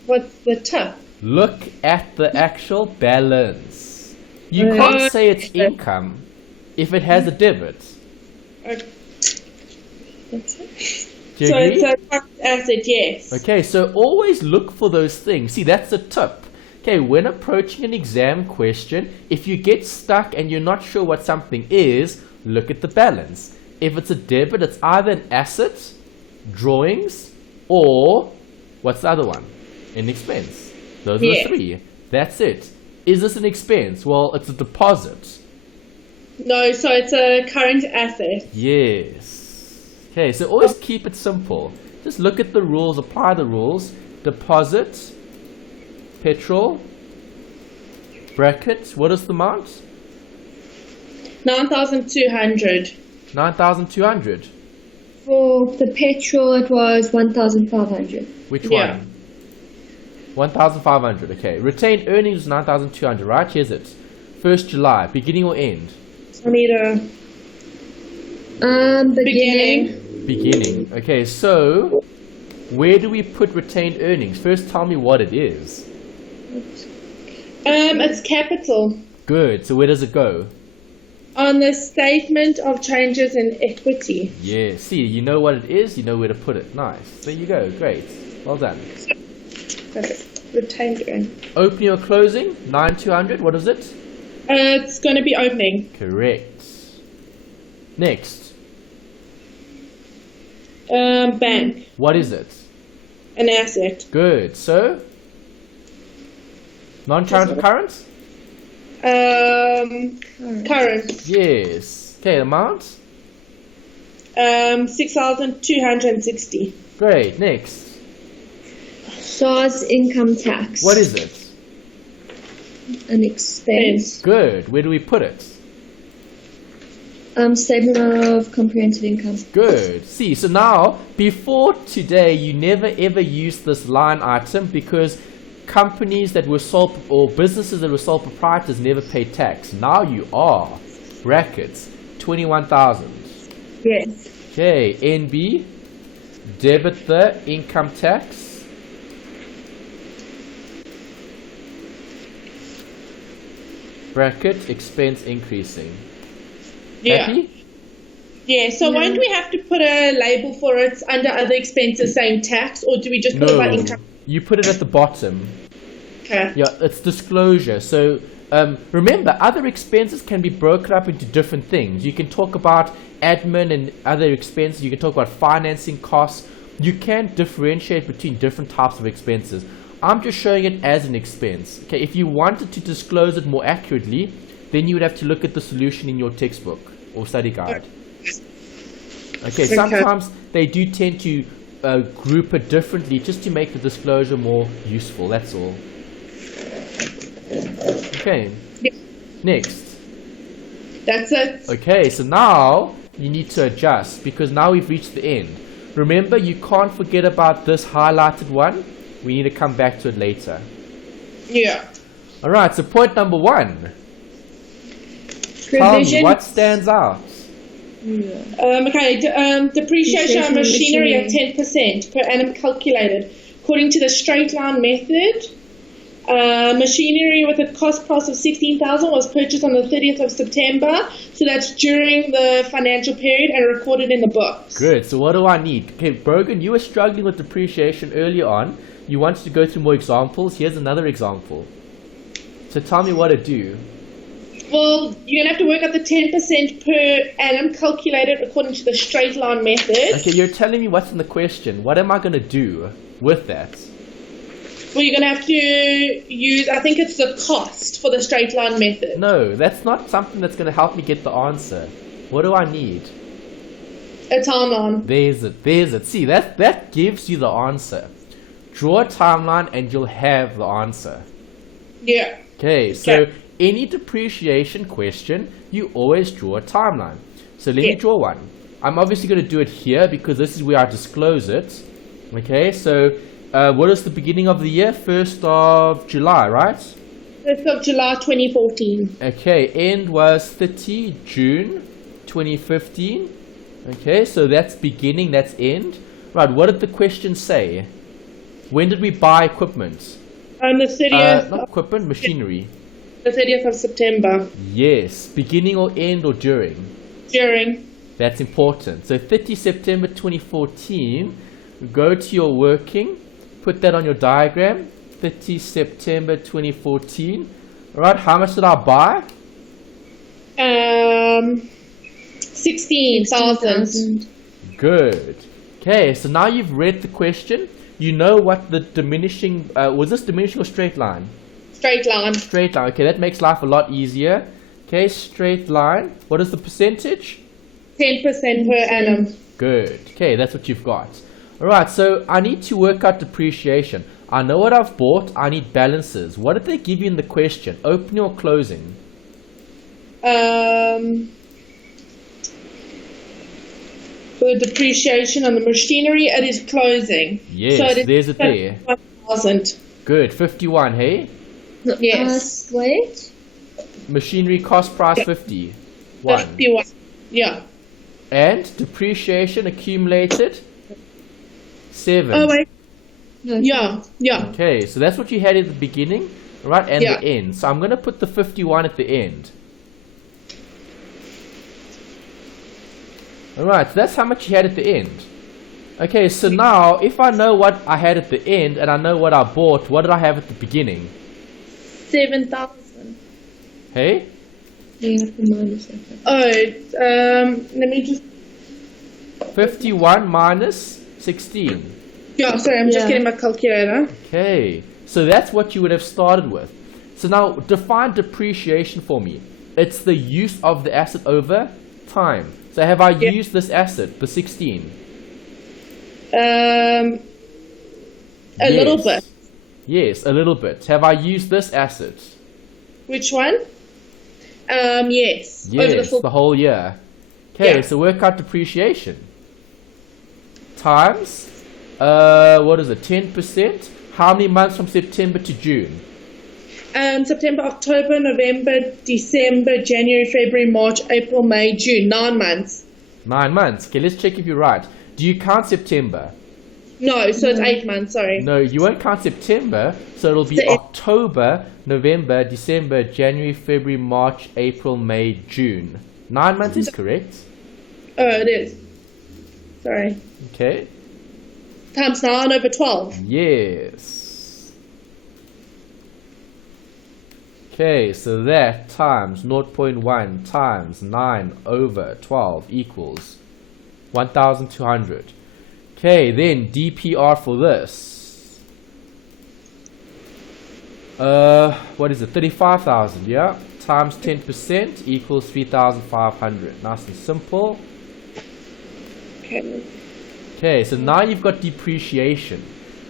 What's the tip? Look at the actual balance. You can't say it's income if it has a debit. Okay. Do you So agree? it's a current asset, yes. Okay, so always look for those things. See, that's a tip. Okay, when approaching an exam question, if you get stuck and you're not sure what something is, look at the balance. If it's a debit, it's either an asset, drawings, or what's the other one? An expense. Those are the three. That's it. Is this an expense? Well, it's a deposit. No, so it's a current asset. Yes. Okay, so always keep it simple. Just look at the rules, apply the rules. Deposit, petrol, bracket, what is the amount? 9,200. 9,200. For the petrol, it was 1,500. Which Yeah. one? 1,500, okay. Retained earnings is 9,200, right? Here's it. 1st July, beginning or end? I need a Beginning. Beginning. Okay, so where do we put retained earnings? First tell me what it is. It's capital. Good, so where does it go? On the statement of changes in equity. Yeah, see, you know what it is, you know where to put it. Nice. There you go, great. Well done. Perfect. Retained earnings. Opening or closing? 9,200, what is it? It's going to be opening. Correct. Next. Bank. What is it? An asset. Good. So? Non-current or current? Current. Yes. Okay, amount? 6,260. Great. Next. SARS income tax. What is it? An expense. Good. Where do we put it? Statement of comprehensive income. Good. See, so now, before today, you never ever used this line item because companies that were sole, or businesses that were sole proprietors never paid tax. Now you are. Brackets, 21,000. Yes. Okay, NB, debit the income tax. Bracket, expense increasing. Yeah. Happy? Yeah, so won't we have to put a label for it under other expenses saying tax, or do we just put it by income? You put it at the bottom. Okay. Yeah, it's disclosure. So remember, other expenses can be broken up into different things. You can talk about admin and other expenses. You can talk about financing costs. You can differentiate between different types of expenses. I'm just showing it as an expense. Okay, if you wanted to disclose it more accurately, then you would have to look at the solution in your textbook or study guide. Okay, sometimes they do tend to group it differently just to make the disclosure more useful, that's all. Okay, Yeah. next. That's it. Okay, so now you need to adjust because now we've reached the end. Remember, you can't forget about this highlighted one. We need to come back to it later. Yeah. Alright, so point number 1. Tell me, Provision. what stands out? Depreciation on machinery at 10% per annum calculated according to the straight line method. Machinery with a cost price of 16,000 was purchased on the 30th of September, so that's during the financial period and recorded in the books. Good, so what do I need? Okay, Brogan, you were struggling with depreciation earlier on. You wanted to go through more examples. Here's another example. So tell me what to do. Well, you're going to have to work out the 10% per annum calculated according to the straight line method. Okay, you're telling me what's in the question. What am I going to do with that? Well, you're going to have to use, I think it's the cost for the straight line method. No, that's not something that's going to help me get the answer. What do I need? A timeline. There's it. See, that gives you the answer. Draw a timeline and you'll have the answer. Yeah. Okay, so any depreciation question, you always draw a timeline. So let me draw one. I'm obviously going to do it here because this is where I disclose it. Okay, so what is the beginning of the year? 1st of July, right? 1st of July 2014. Okay, end was 30 June 2015. Okay, so that's beginning, that's end. Right, what did the question say? When did we buy equipment? On the 30th, Not equipment, machinery. the 30th of September. Yes, beginning or end or during? During. That's important. So 30 September 2014, go to your working, put that on your diagram. 30 September 2014. Alright, how much did I buy? 16,000. Good. Okay, so now you've read the question. You know what the diminishing, was this diminishing or straight line? Straight line. Straight line. Okay, that makes life a lot easier. Okay, straight line. What is the percentage? 10% per annum. Good. Okay, that's what you've got. Alright, so I need to work out depreciation. I know what I've bought. I need balances. What did they give you in the question? Opening or closing? For the depreciation on the machinery, it is closing. Yes, so it is there's it there. 51,000. Good. 51, hey? Yes. Wait. Machinery cost price 50. 51. Yeah. And depreciation accumulated 7. Oh, wait. No. Yeah. Okay, so that's what you had at the beginning, right, and Yeah. the end. So I'm going to put the 51 at the end. Alright, so that's how much you had at the end. Okay, so now, if I know what I had at the end, and I know what I bought, what did I have at the beginning? 7,000. Hey? You have to minus that. Oh, let me just. 51 minus 16. Yeah, sorry, I'm just getting my calculator. Okay, so that's what you would have started with. So now, define depreciation for me. It's the use of the asset over time. So have I used this asset, the 16? A little bit. Yes, a little bit. Have I used this asset? Which one? Yes. Over the Yes, full. the whole year. Okay, Yeah. so work out depreciation. Times, what is it, 10%? How many months from September to June? September, October, November, December, January, February, March, April, May, June. 9 months. 9 months. Okay, let's check if you're right. Do you count September? No, so it's 8 months, sorry. No, you won't count September, so it'll be So it- October, November, December, January, February, March, April, May, June. 9 months is correct. Oh, it is. Sorry. Okay. Times 9 over 12. Yes. Okay, so that times 0.1 times 9 over 12 equals 1,200. Okay, then DPR for this. What is it? 35,000, yeah? Times 10% equals 3,500. Nice and simple. Okay. Okay, so now you've got depreciation.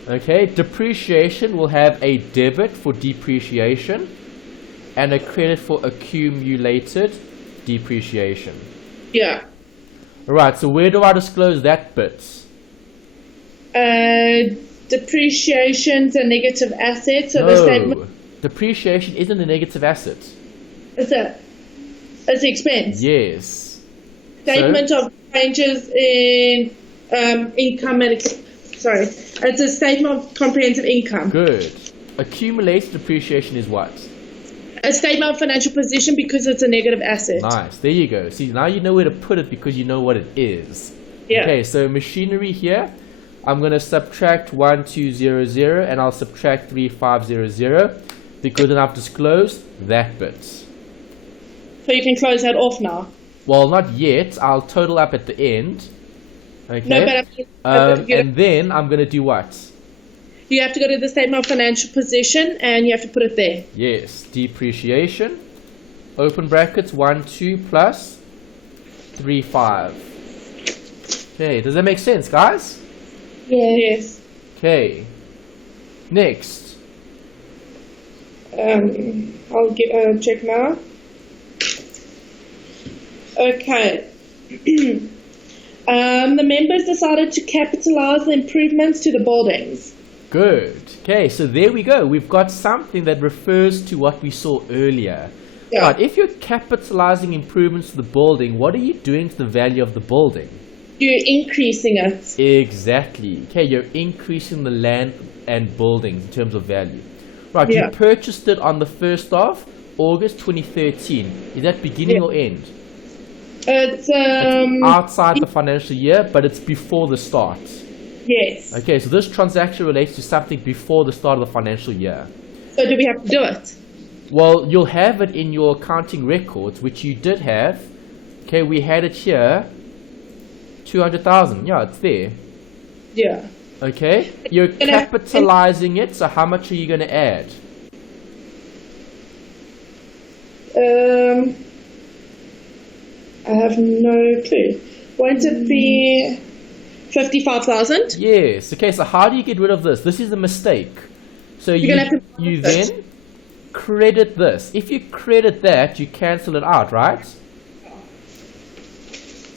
Okay, depreciation will have a debit for depreciation and a credit for accumulated depreciation. Yeah. Alright, so where do I disclose that bit? Depreciation's a negative asset, so the statement No, depreciation isn't a negative asset. is it's expense. Yes. Statement of changes in income and sorry, it's a statement of comprehensive income. Good. Accumulated depreciation is what? A statement of financial position because it's a negative asset. Nice, there you go. See, now you know where to put it because you know what it is. Yeah. Okay, so machinery here, I'm going to subtract 1200 and I'll subtract 3500 because then I've disclosed that bit. So you can close that off now. Well, not yet. I'll total up at the end. Okay. No, but and then I'm going to do what? you have to go to the statement of financial position and you have to put it there. Yes, depreciation, open brackets, 12 plus 35. Okay, does that make sense, guys? Yeah. Yes. Okay. Next. I'll get check now. Okay. The members decided to capitalize the improvements to the buildings. Good. Okay, so there we go. We've got something that refers to what we saw earlier. Yeah. Right, if you're capitalizing improvements to the building, what are you doing to the value of the building? You're increasing it. Exactly. Okay, you're increasing the land and buildings in terms of value. Right, Yeah. you purchased it on the 1st of August 2013. Is that beginning Yeah. or end? It's Outside the financial year, but it's before the start. yes. Okay, so this transaction relates to something before the start of the financial year. So do we have to do it? Well, you'll have it in your accounting records, which you did have. Okay, we had it here. 200,000. Yeah, it's there. Yeah. Okay, you're capitalizing it, so how much are you going to add? I have no clue. Won't it be 55,000? Yes. Okay, so how do you get rid of this? This is a mistake. So You're gonna have to you then credit this. If you credit that, you cancel it out, right?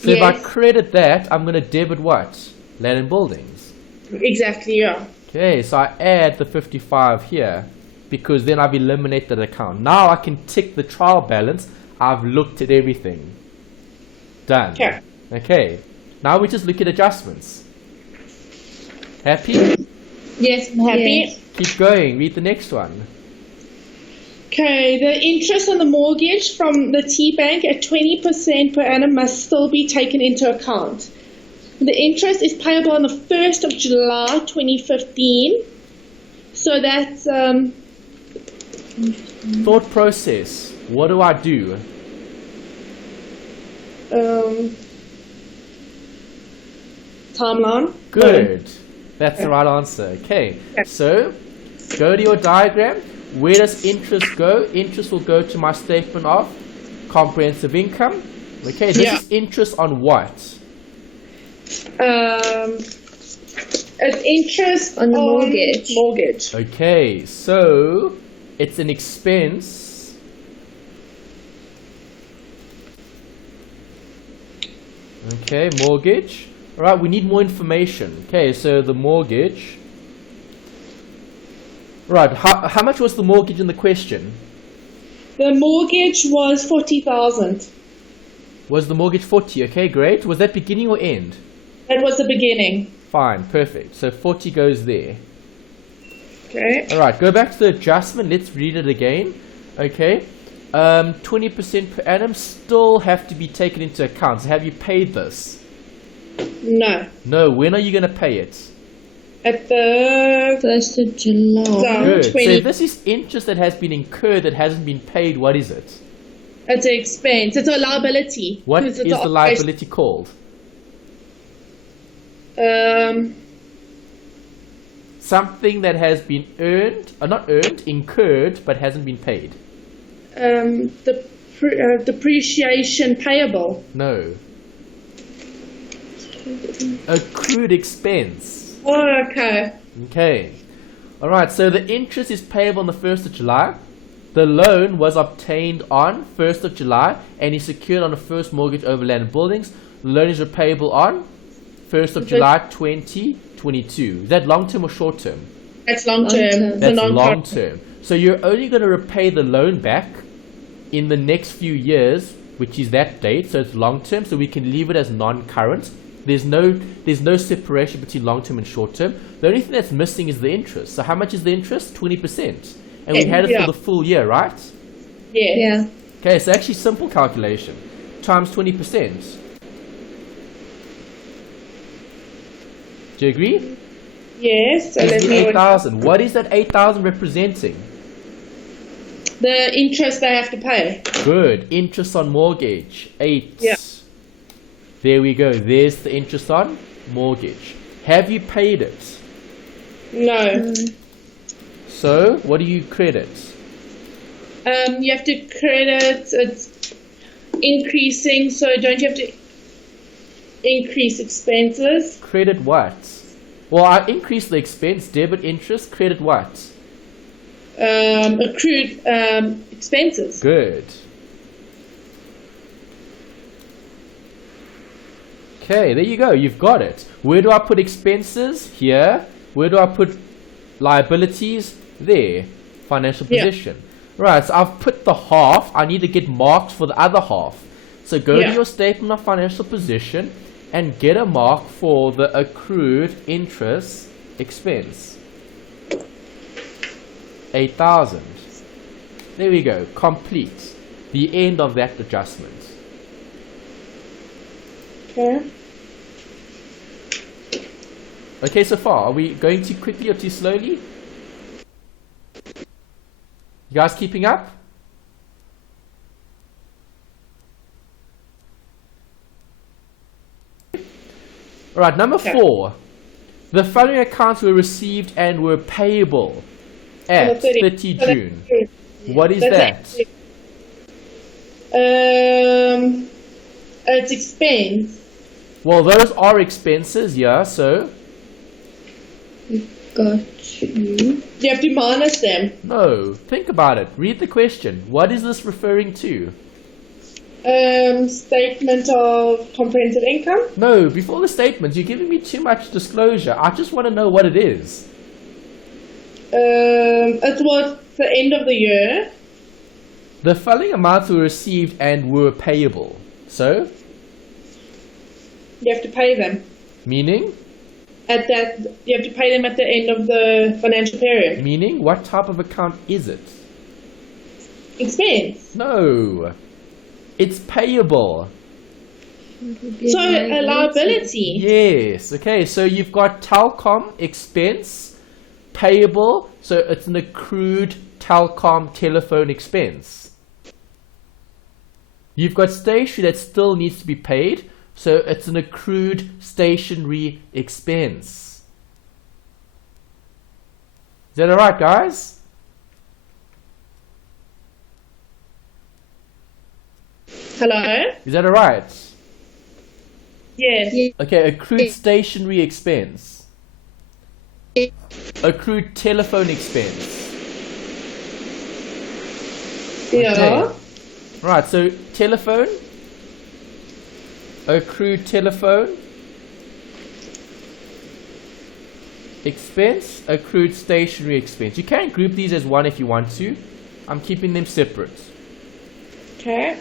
So if I Yes. credit that, I'm going to debit what? Land and buildings. Exactly, yeah. Okay, so I add the 55 here because then I've eliminated the account. Now I can tick the trial balance. I've looked at everything. Done. Okay. Okay. Now we just look at adjustments. Happy? Yes, I'm happy. Yes. Keep going. Read the next one. Okay, the interest on the mortgage from the T-Bank at 20% per annum must still be taken into account. The interest is payable on the 1st of July 2015. So that's Thought process. What do I do? timeline. Good. That's the right answer. Okay. So, go to your diagram. Where does interest go? Interest will go to my statement of comprehensive income. Okay, this is interest on what? It's interest On the mortgage. Mortgage. Okay, so it's an expense. Okay, mortgage. All right, we need more information. Okay, so the mortgage. Right, how much was the mortgage in the question? The mortgage was 40,000. Was the mortgage 40? Okay, great. Was that beginning or end? That was the beginning. Fine, perfect. So 40 goes there. Okay. All right, go back to the adjustment. Let's read it again. Okay. 20% per annum still have to be taken into account. So have you paid this? No. No. When are you going to pay it? At the 1st of July. Good. So 20. if this is interest that has been incurred that hasn't been paid, what is it? It's an expense. It's a liability. What Because is it's the an liability called? Something that has been earned, or not earned, incurred, but hasn't been paid. Depreciation payable. No. Accrued expense. Oh, okay. Okay. Alright, so the interest is payable on the 1st of July. The loan was obtained on 1st of July and is secured on the first mortgage over land and buildings. The loan is repayable on 1st of July 2022. Is that long term or short term? That's long term. Long-term. It's a That's non- long term. So you're only going to repay the loan back in the next few years, which is that date. So it's long term. So we can leave it as non-current. There's no separation between long term and short term. The only thing that's missing is the interest. So how much is the interest? 20%. And we had it for the full year, right? Yeah. Yeah. Okay, so actually simple calculation. Times 20%. Do you agree? Yes. So let Gives me me 8,000. What is that 8,000 representing? the interest they have to pay. Good. Interest on mortgage. 8. Yeah. There we go. There's the interest on mortgage. Have you paid it? No. So, what do you credit? You have to credit. It's increasing. So don't you have to increase expenses? Credit what? Well, I increase the expense, debit interest, credit what? Accrued expenses. Good. Okay, there you go. You've got it. Where do I put expenses? Here. Where do I put liabilities? There. Financial position. Right, so I've put the half. I need to get marks for the other half. So go to your statement of financial position and get a mark for the accrued interest expense. 8,000. There we go. Complete. The end of that adjustment. Okay. Okay, so far, are we going too quickly or too slowly? You guys keeping up? Alright, number 4. The following accounts were received and were payable at 30 June. What is that? It's expense. Well, those are expenses, yeah, so... Got you. You have to minus them. No, think about it. Read the question. What is this referring to? Statement of comprehensive income. No, before the statement, you're giving me too much disclosure. I just want to know what it is. It was the end of the year. The following amounts were received and were payable. So? You have to pay them. Meaning? You have to pay them at the end of the financial period. Meaning? What type of account is it? Expense. No. It's payable. So, a liability. Yes. Okay, so you've got Telcom expense, payable, so it's an accrued Telcom telephone expense. You've got stationery that still needs to be paid, so it's an accrued stationery expense. Is that alright, guys? Hello? Is that alright? Yes. Okay, accrued stationery expense. Accrued telephone expense. Yeah. Okay. Right, so telephone, accrued telephone, expense, accrued stationery expense. You can group these as one if you want to. I'm keeping them separate. Okay.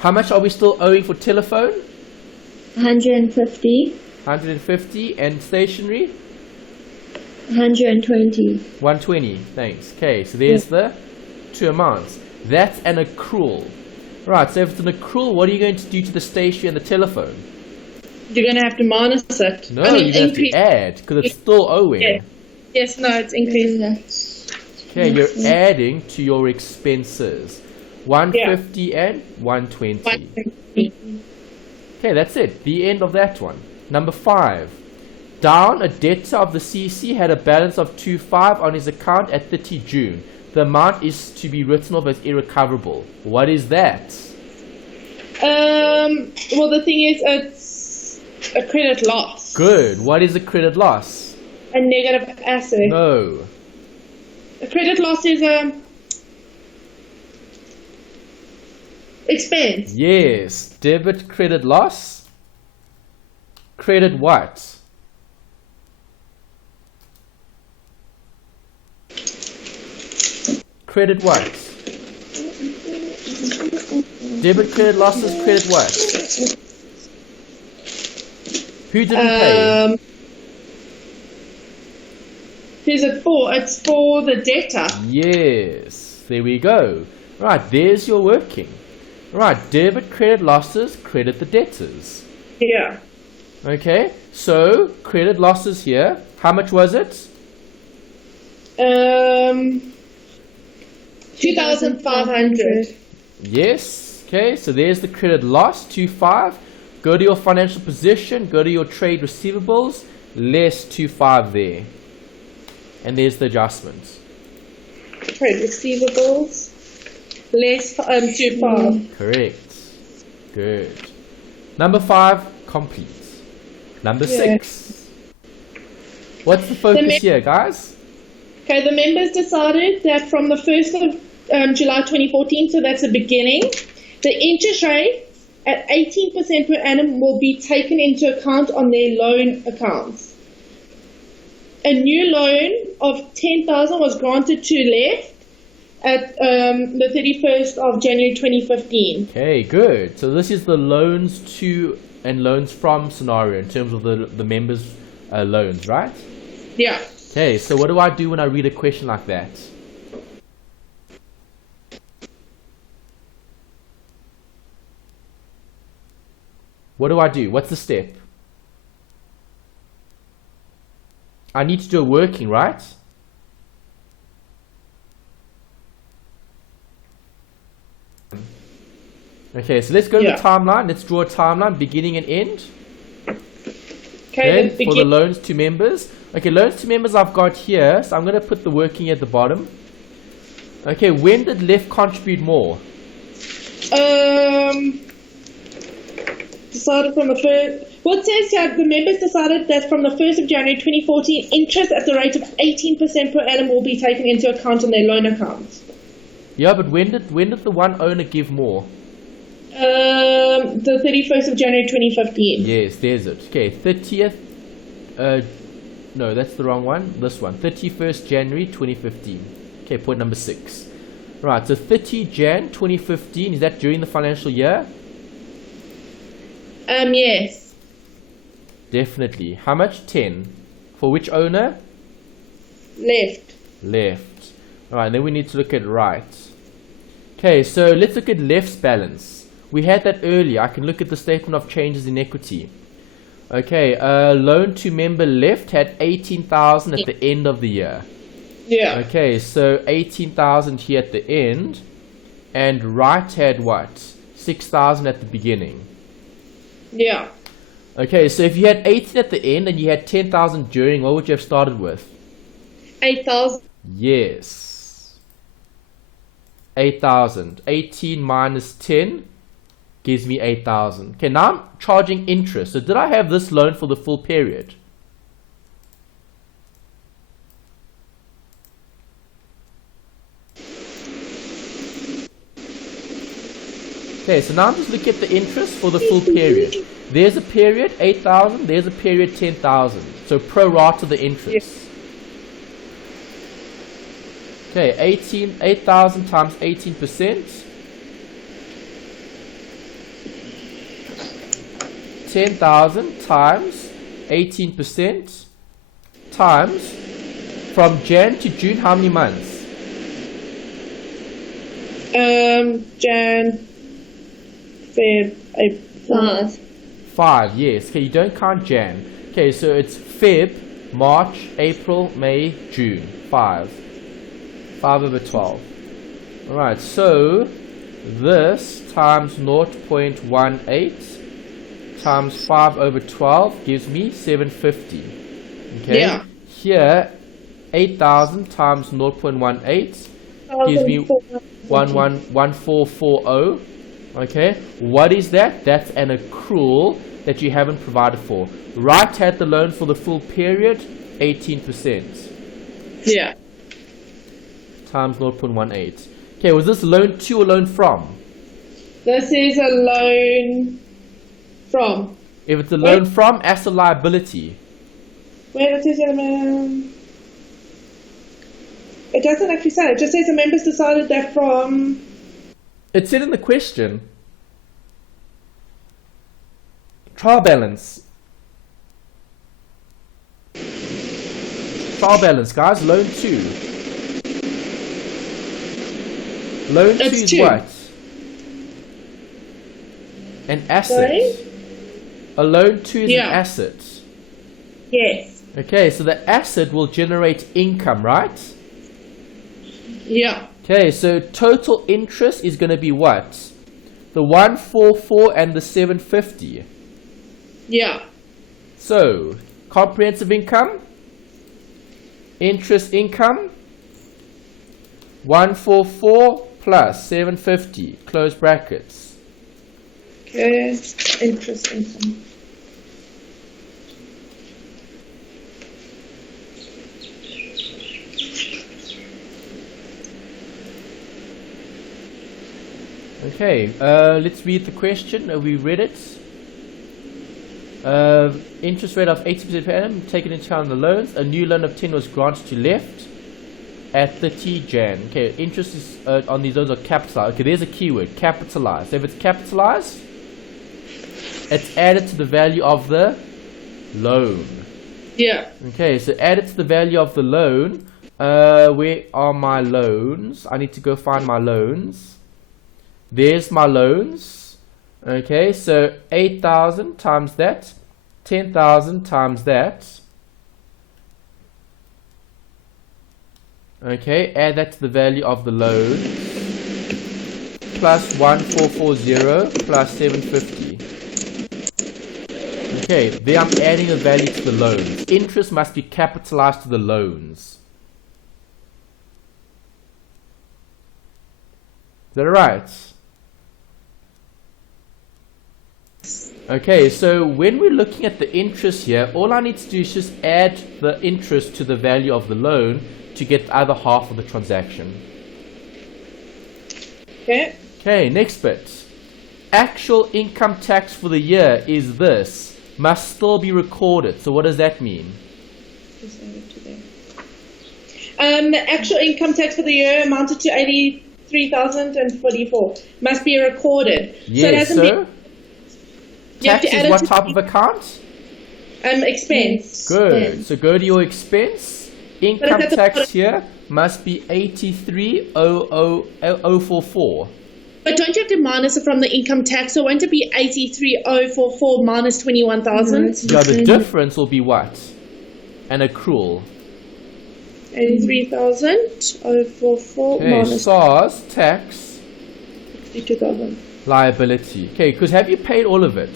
How much are we still owing for telephone? 150. 150 and stationery? 120. 120, thanks. Okay, so there's the two amounts. That's an accrual. Right, so if it's an accrual, what are you going to do to the stationery and the telephone? You're going to have to minus it. No, you're going to have to add, because it's still owing. Yeah. Yes, no, it's increased. Okay, you're adding to your expenses. 150 and 120. Okay, that's it. The end of that one. Number 5. Down, a debtor of the CC had a balance of 25 on his account at 30 June. The amount is to be written off as irrecoverable. What is that? Well, the thing is, it's a credit loss. Good. What is a credit loss? A negative asset. No. A credit loss is a expense. Yes. Debit, credit, loss. Credit what? Credit what? Debit, credit, losses, credit what? Who didn't pay? Who's it for? It's for the debtor. Yes. There we go. Right, there's your working. Right, debit, credit, losses, credit the debtors. Yeah. Okay, so credit losses here. How much was it? 2,500. Yes. Okay, so there's the credit loss, 25. Go to your financial position, go to your trade receivables, less 25 there. And there's the adjustments. Trade receivables, less 25. Correct. Good. Number 5, complete. Number 6. What's the focus here, guys? Okay, the members decided that from the 1st of July 2014, so that's the beginning, the interest rate at 18% per annum will be taken into account on their loan accounts. A new loan of 10,000 was granted to left at the 31st of January 2015. Okay, good. So this is the loans to and loans from scenario in terms of the members' loans, right? Yeah. Okay, so what do I do when I read a question like that? What do I do? What's the step? I need to do a working, right? Okay, so let's go to the timeline. Let's draw a timeline, beginning and end. Okay, Then for the loans to members. Okay, loans to members I've got here, so I'm going to put the working at the bottom. Okay, when did left contribute more? Decided from the first. What says here? The members decided that from the 1st of January 2014, interest at the rate of 18% per annum will be taken into account on their loan accounts. Yeah, but when did the one owner give more? The 31st of January 2015. Yes, there's it. Okay, 30th. No, that's the wrong one. This one, 31st January 2015. Okay, point number 6. Right, so 30 Jan 2015. Is that during the financial year? Yes. Definitely. How much? 10. For which owner? Left. Left. Alright, then we need to look at right. Okay, so let's look at left's balance. We had that earlier. I can look at the statement of changes in equity. Okay, loan to member left had 18,000 at the end of the year. Yeah. Okay, so 18,000 here at the end. And right had what? 6,000 at the beginning. Yeah. Okay, so if you had 18 at the end and you had 10,000 during, what would you have started with? 8,000. Yes. 8,000. 18 minus 10 gives me 8,000. Okay, now I'm charging interest. So did I have this loan for the full period? Okay, so now I'm just looking at the interest for the full period. There's a period, 8,000. There's a period, 10,000. So pro rata the interest. Okay, 8,000 times 18%. 10,000 times 18% times from Jan to June, how many months? Jan, Feb, April. 5. Yes. Okay, you don't count Jan. Okay, so it's Feb, March, April, May, June. 5. 5 over 12. Alright, so this times 0.18 times 5 over 12 gives me 750. Okay. Yeah. Here, 8,000 times 0.18 gives me 1440. Okay. What is that? That's an accrual that you haven't provided for. Right had the loan for the full period, 18%. Yeah. Times 0.18. Okay, was this loan to or loan from? This is a loan from. If it's a loan from, asset liability. Where it says it doesn't actually say. It just says the members decided that from. It said in the question. Trial balance. Trial balance, guys. Loan 2. Loan 2 It's is 2. what? An asset. Sorry? A loan 2 is Yeah. an asset. Yes. Okay, so the asset will generate income, right? Yeah. Okay, so total interest is going to be what? The 144 and the 750. Yeah. So, comprehensive income, interest income, 144 plus 750, close brackets. Okay. Interest income. Okay, let's read the question. We read it. Interest rate of 80% per annum, taken into account the loans. A new loan of 10 was granted to left at 30 Jan. Okay, interest is on these loans are capitalized. Okay, there's a keyword, capitalized. So if it's capitalized, it's added to the value of the loan. Yeah. Okay, so added to the value of the loan. Where are my loans? I need to go find my loans. There's my loans. Okay, so 8,000 times that, 10,000 times that. Okay, add that to the value of the loan. Plus 1440 plus 750. Okay, there I'm adding a value to the loans. Interest must be capitalized to the loans. Is that right? Okay, so when we're looking at the interest here, all I need to do is just add the interest to the value of the loan to get the other half of the transaction. Okay. Okay, next bit. Actual income tax for the year is this. Must still be recorded. So what does that mean? Just add it to there. The actual income tax for the year amounted to 83,044. Must be recorded. Yes, so it hasn't tax is what type of account? Expense. Good. So go to your expense. Income tax here must be 83,044. But don't you have to minus it from the income tax? So won't it be 83,044 minus 21,000? Yeah, the difference will be what? An accrual. 83,044 Okay, minus SARS tax 62,000. liability. Okay, because have you paid all of it?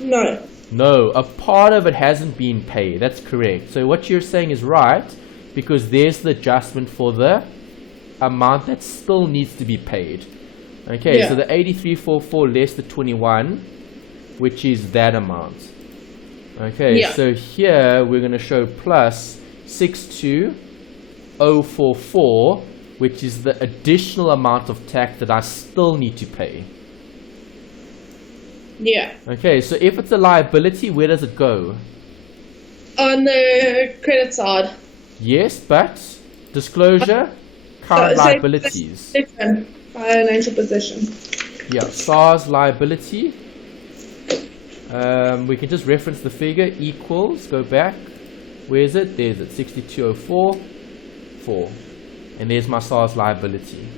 No. No, a part of it hasn't been paid. That's correct. So what you're saying is right, because there's the adjustment for the amount that still needs to be paid. Okay, Yeah. so the 8344 less the 21, which is that amount. Okay, Yeah. so here we're going to show plus 62044, which is the additional amount of tax that I still need to pay. Yeah. Okay, so if it's a liability, where does it go? On the credit side. Yes, but disclosure, current liabilities. Different financial position. Yeah, SARS liability. We can just reference the figure equals, go back. Where is it? There's it, 6204. And there's my SARS liability.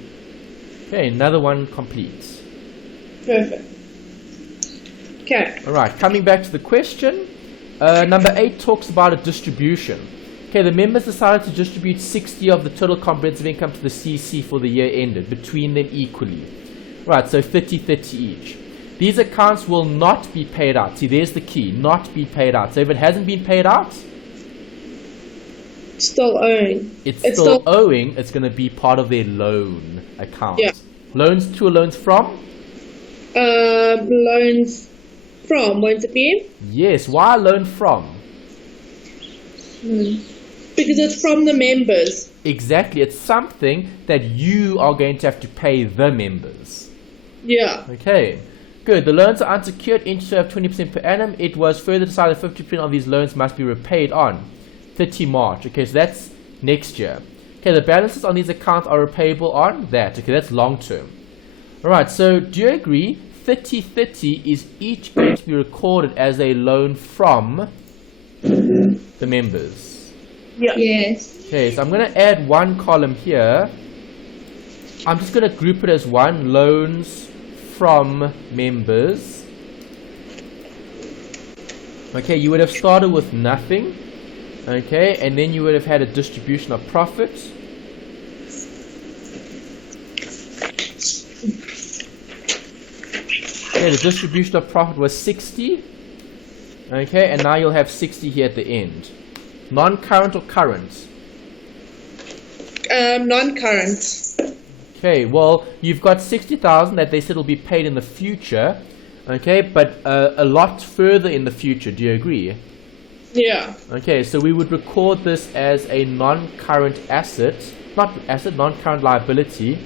Okay, another one complete. Perfect. Okay. Alright, coming back to the question. Number 8 talks about a distribution. Okay, the members decided to distribute 60 of the total comprehensive income to the CC for the year ended, between them equally. Right, so 30-30 each. These accounts will not be paid out. See, there's the key, not be paid out. So if it hasn't been paid out, Still owing. it's still owing. It's going to be part of their loan account. Yeah. Loans to or loans from? Loans from, won't it be? Yes, why loan from? Because it's from the members. Exactly, it's something that you are going to have to pay the members. Yeah. Okay, good. The loans are unsecured, interest rate of 20% per annum. It was further decided 50% of these loans must be repaid on 30 March. Okay, so that's next year. Okay, the balances on these accounts are repayable on that. Okay, that's long term. Alright, so do you agree 30-30 is each going to be recorded as a loan from the members? Yeah. Yes. Okay, so I'm going to add one column here. I'm just going to group it as one, loans from members. Okay, you would have started with nothing. Okay, and then you would have had a distribution of profit. Okay, the distribution of profit was 60. Okay, and now you'll have 60 here at the end. Non-current or current? Non-current. Okay, well, you've got 60,000 that they said will be paid in the future. Okay, but a lot further in the future. Do you agree? Yeah. Okay, so we would record this as a non-current asset, non-current liability,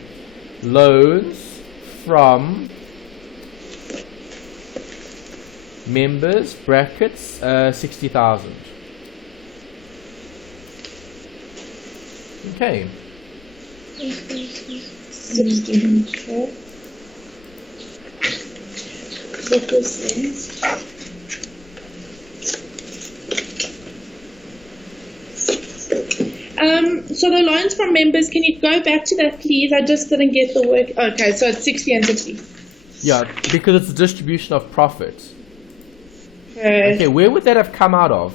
loans from members, brackets, 60,000. Okay. 16. What was this? So the loans from members, can you go back to that, please? I just didn't get the work. Okay, so it's 60 and 60. Yeah, because it's a distribution of profit. Okay. Okay, where would that have come out of?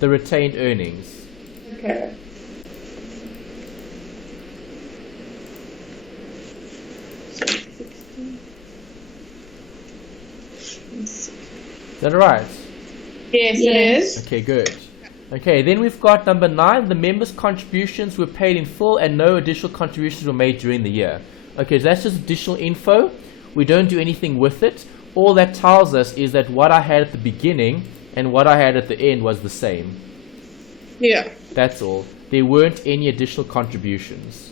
The retained earnings. Okay. Is that right? Yes, it is. Okay, good. Okay, then we've got number 9. The members' contributions were paid in full and no additional contributions were made during the year. Okay, so that's just additional info. We don't do anything with it. All that tells us is that what I had at the beginning and what I had at the end was the same. Yeah. That's all. There weren't any additional contributions.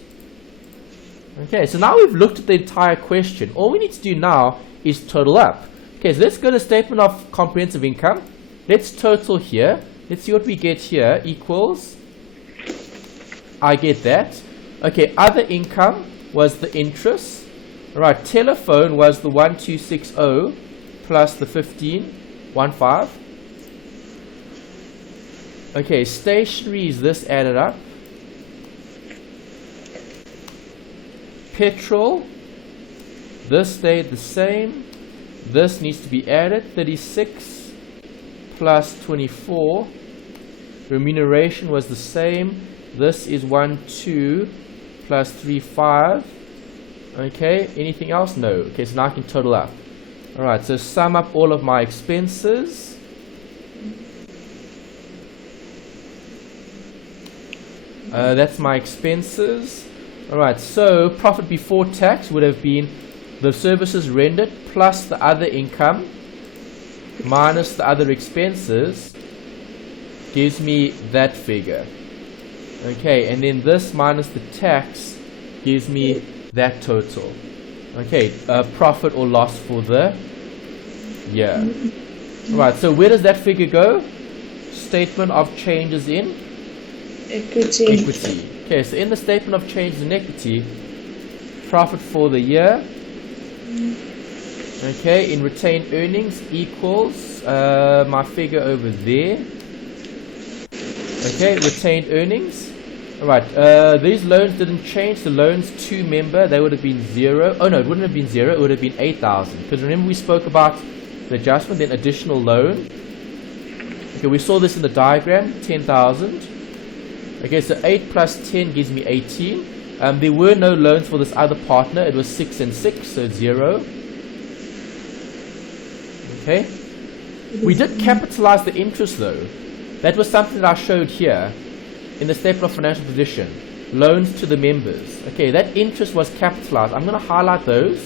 Okay, so now we've looked at the entire question. All we need to do now is total up. Okay, so let's go to statement of comprehensive income. Let's total here. Let's see what we get here. Equals. I get that. Okay, other income was the interest. Alright, telephone was the 1260 plus the 1515. Okay, stationery is this added up. Petrol, this stayed the same. This needs to be added. 36 plus 24. Remuneration was the same. This is 12 plus 35. Okay, anything else? No. Okay, so now I can total up. Alright, so sum up all of my expenses. That's my expenses. Alright, so profit before tax would have been the services rendered plus the other income minus the other expenses gives me that figure. Okay, and then this minus the tax gives me that total. Okay, profit or loss for the year. Alright, so where does that figure go? Statement of changes in Equity. equity. Okay, so in the statement of changes in equity, profit for the year, okay, in retained earnings equals my figure over there. Okay, retained earnings. Alright, these loans didn't change. The loans to member, they would have been 0. Oh no, it wouldn't have been 0, it would have been 8,000. Because remember we spoke about the adjustment, then additional loan. Okay, we saw this in the diagram, 10,000. Okay, so 8 plus 10 gives me 18. There were no loans for this other partner. It was 6 and 6, so 0. Okay. We did capitalize the interest though. That was something that I showed here in the statement of financial position. Loans to the members. Okay, that interest was capitalized. I'm going to highlight those.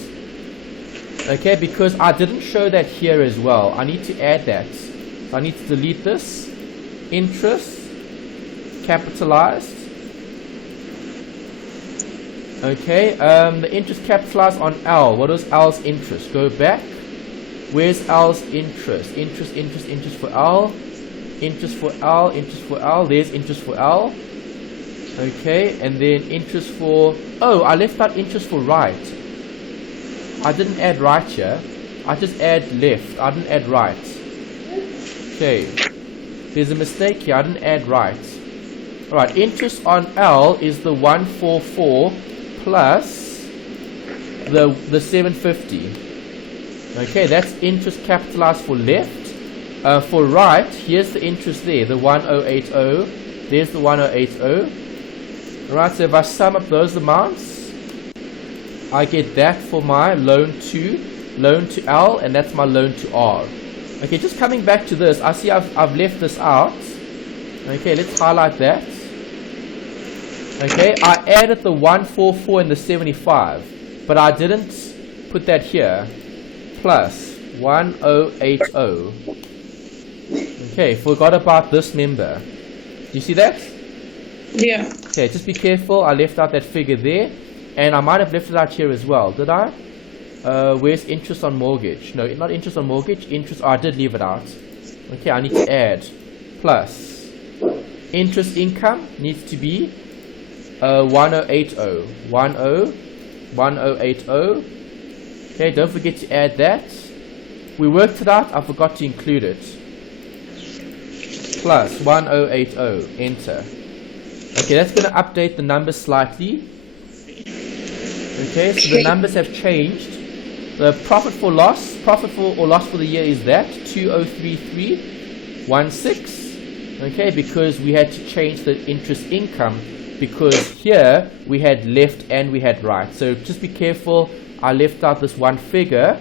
Okay, because I didn't show that here as well. I need to add that. So I need to delete this. Interest. Capitalized. Okay, the interest capitalized on L. What was L's interest? Go back. Where's L's interest? Interest for L. Interest for L. Interest for L. There's interest for L. Okay, and then interest for... Oh, I left out interest for right. I didn't add right here. I just add left. I didn't add right. Okay. There's a mistake here. I didn't add right. Alright, interest on L is the 144 plus the 750. Okay, that's interest capitalized for left. For right, here's the interest there, the 1080. There's the 1080. Alright, so if I sum up those amounts, I get that for my loan to L, and that's my loan to R. Okay, just coming back to this, I see I've left this out. Okay, let's highlight that. Okay, I added the 144 and the 75, but I didn't put that here. Plus 1080. Okay, forgot about this member. You see that? Yeah. Okay, just be careful. I left out that figure there, and I might have left it out here as well. Did I? Where's interest on mortgage? No, not interest on mortgage. Interest. Oh, I did leave it out. Okay, I need to add plus interest income needs to be 1080. 1080. Okay, don't forget to add that. We worked it out. I forgot to include it. Plus 1080. Enter. Okay, that's going to update the numbers slightly. Okay, so the numbers have changed. The profit or loss for the year is that 203316. Okay, because we had to change the interest income, because here we had left and we had right. So just be careful. I left out this one figure.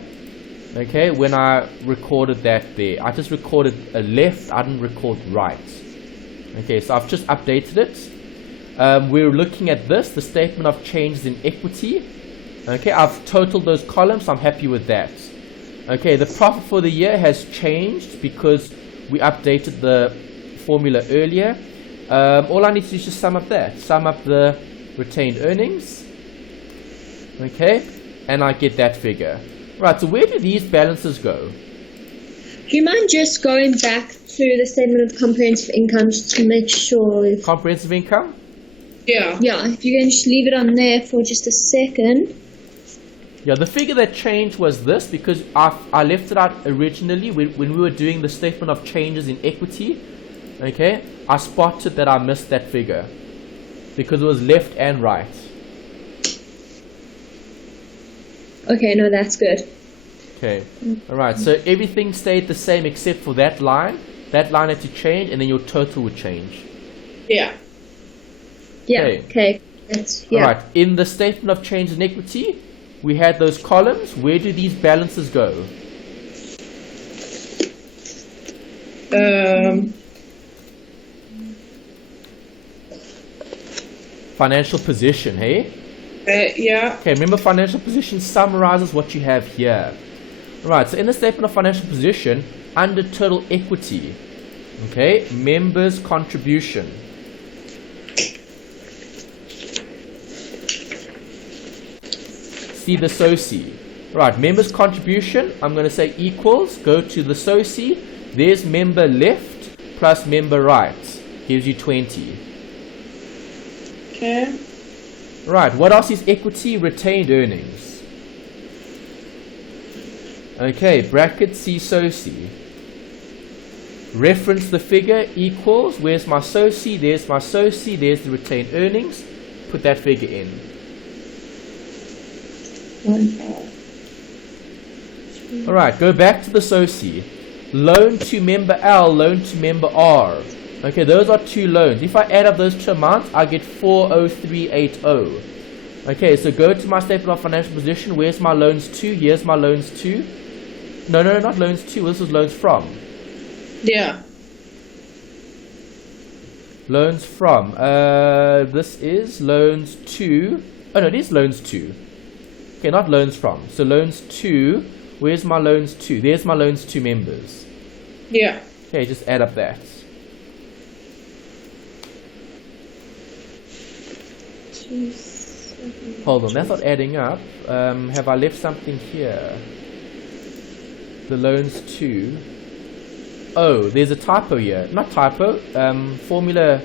Okay, when I recorded that there, I just recorded a left. I didn't record right. Okay, so I've just updated it. We're looking at this, the statement of changes in equity. Okay, I've totaled those columns, so I'm happy with that. Okay, the profit for the year has changed because we updated the formula earlier. All I need to do is just sum up that. Sum up the retained earnings. Okay, and I get that figure. Right, so where do these balances go? Do you mind just going back to the statement of comprehensive income just to make sure? Comprehensive income? Yeah. Yeah, if you can just leave it on there for just a second. Yeah, the figure that changed was this because I left it out originally when we were doing the statement of changes in equity. Okay, I spotted that I missed that figure because it was left and right. Okay, no, that's good. Okay, alright, so everything stayed the same except for that line. That line had to change and then your total would change. Yeah. Yeah, Okay. okay. That's, yeah. Alright, in the statement of change in equity, we had those columns. Where do these balances go? Financial position, hey? Yeah. Okay, remember financial position summarizes what you have here. Right, so in the statement of financial position, under total equity, okay, members' contribution. See the SOCI. Right, members' contribution, I'm going to say equals, go to the SOCI, there's member left plus member right, gives you 20. Okay. Right, what else is equity? Retained earnings. Okay, bracket C SOCI. Reference the figure equals, where's my SOCI? There's my SOCI, there's the retained earnings. Put that figure in. Alright, go back to the SOCI. Loan to member L, loan to member R. Okay, those are two loans. If I add up those two amounts, I get 40380. Okay, so go to my statement of financial position. Where's my loans to? Here's my loans to. No, not loans to. This is loans from. Yeah. Loans from. This is loans to. Oh no, it is loans to. Okay, not loans from. So loans to. Where's my loans to? There's my loans to members. Yeah. Okay, just add up that. Hold on, that's not adding up. Have I left something here? The loans to. Oh, there's a typo here. Not typo, formula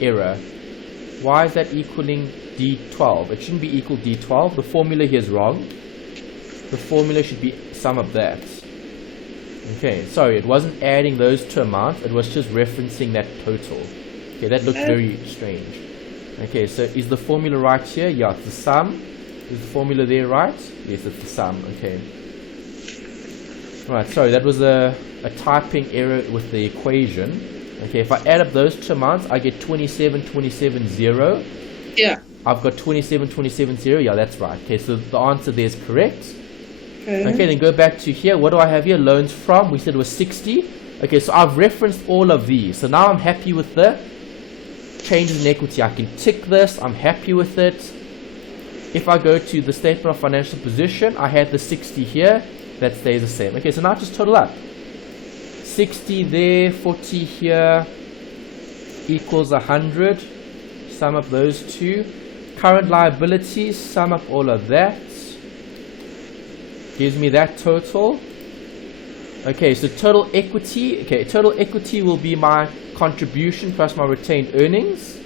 error. Why is that equaling D12? It shouldn't be equal D12. The formula here is wrong. The formula should be sum of that. Okay, sorry, it wasn't adding those two amounts. It was just referencing that total. Okay, that looks very strange. Okay, so is the formula right here? Yeah, it's the sum. Is the formula there right? Yes, it's the sum. Okay. Right, sorry, that was a typing error with the equation. Okay, if I add up those two amounts, I get 27270. Yeah. I've got 27270. Yeah, that's right. Okay, so the answer there is correct. Okay, then go back to here. What do I have here? Loans from. We said it was 60. Okay, so I've referenced all of these. So now I'm happy with the changes in equity. I can tick this. I'm happy with it. If I go to the statement of financial position, I had the 60 here. That stays the same. Okay, so now just total up. 60 there, 40 here, equals 100. Sum up those two. Current liabilities, sum up all of that. Gives me that total. Okay, so total equity. Okay, total equity will be my contribution plus my retained earnings.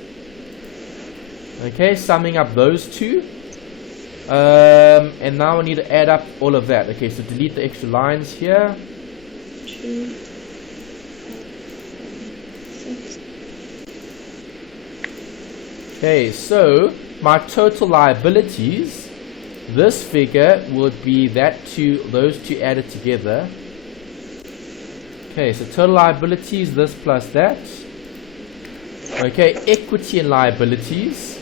Okay, summing up those two. And now I need to add up all of that. Okay, so delete the extra lines here. 2, 5, 6. Okay, so my total liabilities, this figure would be that two, those two added together. Okay, so total liabilities, this plus that. Okay, equity and liabilities.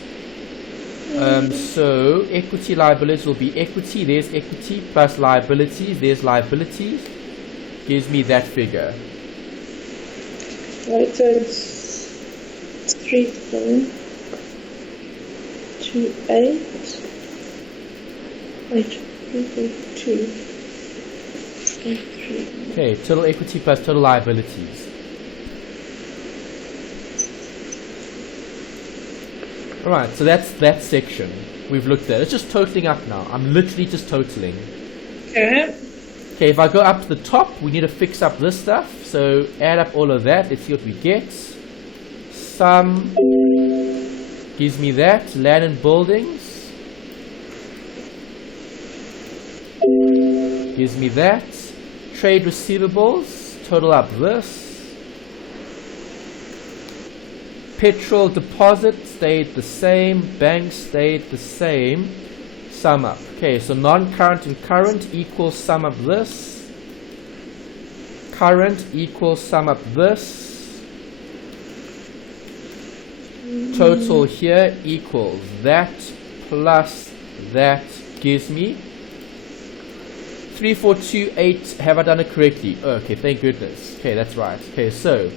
So equity liabilities will be equity, there's equity, plus liabilities, there's liabilities. Gives me that figure. Right, so it's 3428. Wait, 342. Okay, total equity plus total liabilities. Alright, so that's that section we've looked at. It's just totaling up now. I'm literally just totaling. Okay. Okay, if I go up to the top, we need to fix up this stuff. So add up all of that. Let's see what we get. Sum gives me that. Land and buildings gives me that. Trade receivables, total up this. Petrol deposit stayed the same. Bank stayed the same. Sum up. Okay, so non-current and current equals sum up this. Current equals sum up this. Total here equals that plus that gives me 3428. Have I done it correctly? Oh, okay, thank goodness. Okay, that's right. Okay, so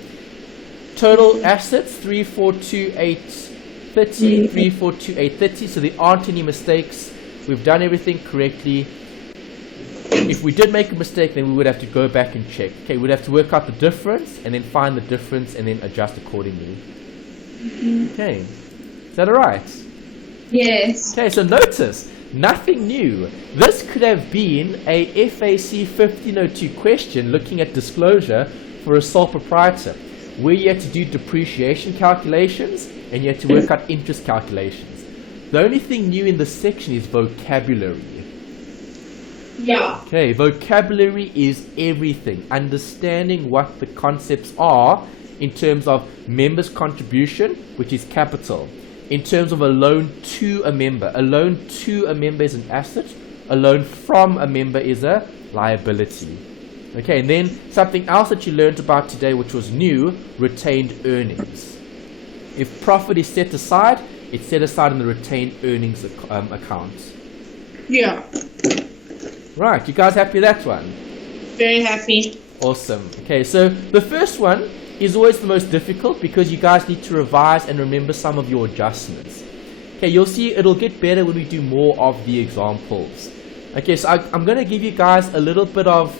total assets 342830, 342830. So there aren't any mistakes. We've done everything correctly. If we did make a mistake, then we would have to go back and check. Okay, we'd have to work out the difference and then find the difference and then adjust accordingly. Okay, is that alright? Yes. Okay, so notice, nothing new. This could have been a FAC 1502 question looking at disclosure for a sole proprietor, where you had to do depreciation calculations and you had to work out interest calculations. The only thing new in this section is vocabulary. Yeah. Okay, vocabulary is everything. Understanding what the concepts are in terms of members' contribution, which is capital. In terms of a loan to a member. A loan to a member is an asset. A loan from a member is a liability. Okay, and then something else that you learned about today, which was new, retained earnings. If profit is set aside, it's set aside in the retained earnings account. Yeah. Right, you guys happy with that one? Very happy. Awesome. Okay, so the first one is always the most difficult because you guys need to revise and remember some of your adjustments. Okay, you'll see it'll get better when we do more of the examples. Okay, so I'm going to give you guys a little bit of,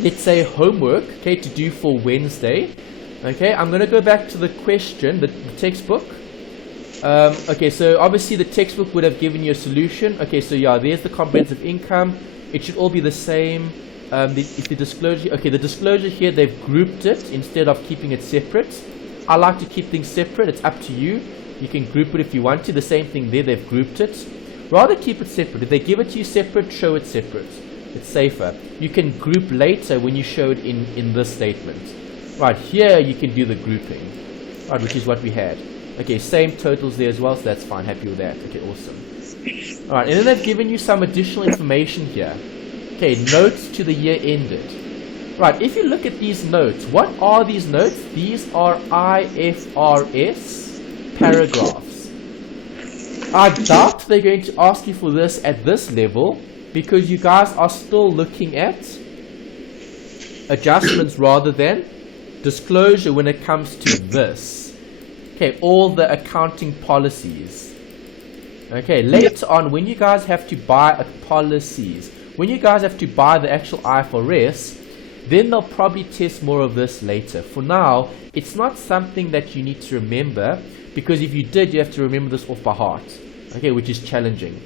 let's say, homework, okay, to do for Wednesday. Okay, I'm going to go back to the question, the textbook. Okay, so obviously the textbook would have given you a solution. Okay, so yeah, there's the comprehensive income. It should all be the same. The disclosure, okay, the disclosure here, they've grouped it instead of keeping it separate. I like to keep things separate. It's up to you. You can group it if you want to. The same thing there, they've grouped it. Rather keep it separate. If they give it to you separate, show it separate. It's safer. You can group later when you show it in this statement. Right, here you can do the grouping. Right, which is what we had. Okay, same totals there as well, so that's fine. Happy with that. Okay, awesome. Alright, and then they've given you some additional information here. Okay, notes to the year ended. Right, if you look at these notes, what are these notes? These are IFRS paragraphs. I doubt they're going to ask you for this at this level because you guys are still looking at adjustments rather than disclosure when it comes to this. Okay, all the accounting policies. Okay, later on when you guys have to buy policies, when you guys have to buy the actual IFRS, then they'll probably test more of this later. For now, it's not something that you need to remember, because if you did, you have to remember this off by heart. Okay, which is challenging.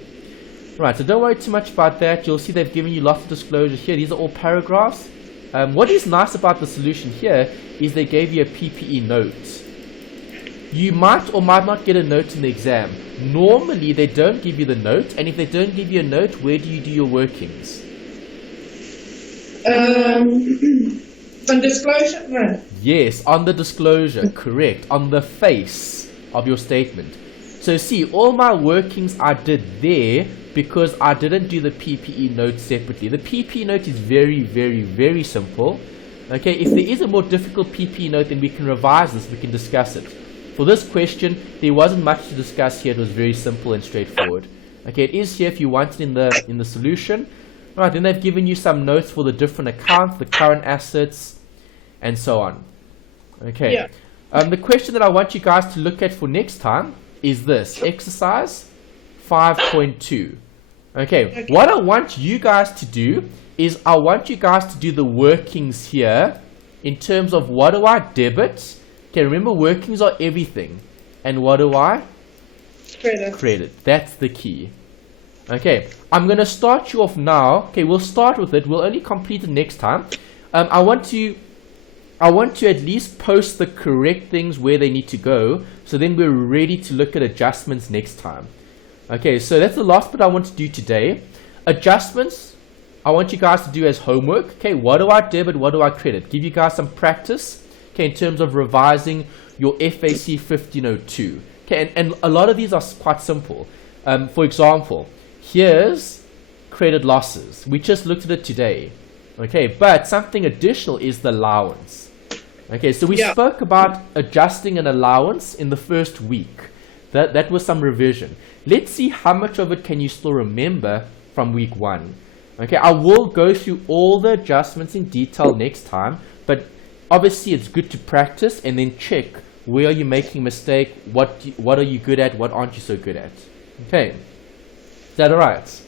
Right, so don't worry too much about that. You'll see they've given you lots of disclosure here. These are all paragraphs. What is nice about the solution here is they gave you a PPE note. You might or might not get a note in the exam. Normally, they don't give you the note, and if they don't give you a note, where do you do your workings? On disclosure? No. Yes, on the disclosure, correct. On the face of your statement. So see, all my workings I did there because I didn't do the PPE note separately. The PPE note is very, very, very simple. Okay, if there is a more difficult PPE note, then we can revise this, we can discuss it. For this question, there wasn't much to discuss here. It was very simple and straightforward. Okay, it is here if you want it in the solution. Right, then they've given you some notes for the different accounts, the current assets, and so on. Okay. Yeah. The question that I want you guys to look at for next time is this. Exercise 5.2. Okay, what I want you guys to do is I want you guys to do the workings here in terms of what do I debit. Okay, remember workings are everything. And what do I? Credit. Credit. That's the key. Okay, I'm going to start you off now. Okay, we'll start with it. We'll only complete it next time. I want to at least post the correct things where they need to go, so then we're ready to look at adjustments next time. Okay, so that's the last bit I want to do today. Adjustments, I want you guys to do as homework. Okay, what do I debit, what do I credit? Give you guys some practice, okay, in terms of revising your FAC 1502. Okay, and a lot of these are quite simple. For example, here's credit losses. We just looked at it today. Okay, but something additional is the allowance. Okay, so we spoke about adjusting an allowance in the first week. That was some revision. Let's see how much of it can you still remember from week 1. Okay, I will go through all the adjustments in detail next time, but obviously it's good to practice and then check where are you making a mistake, what are you good at, what aren't you so good at. Okay, is that alright?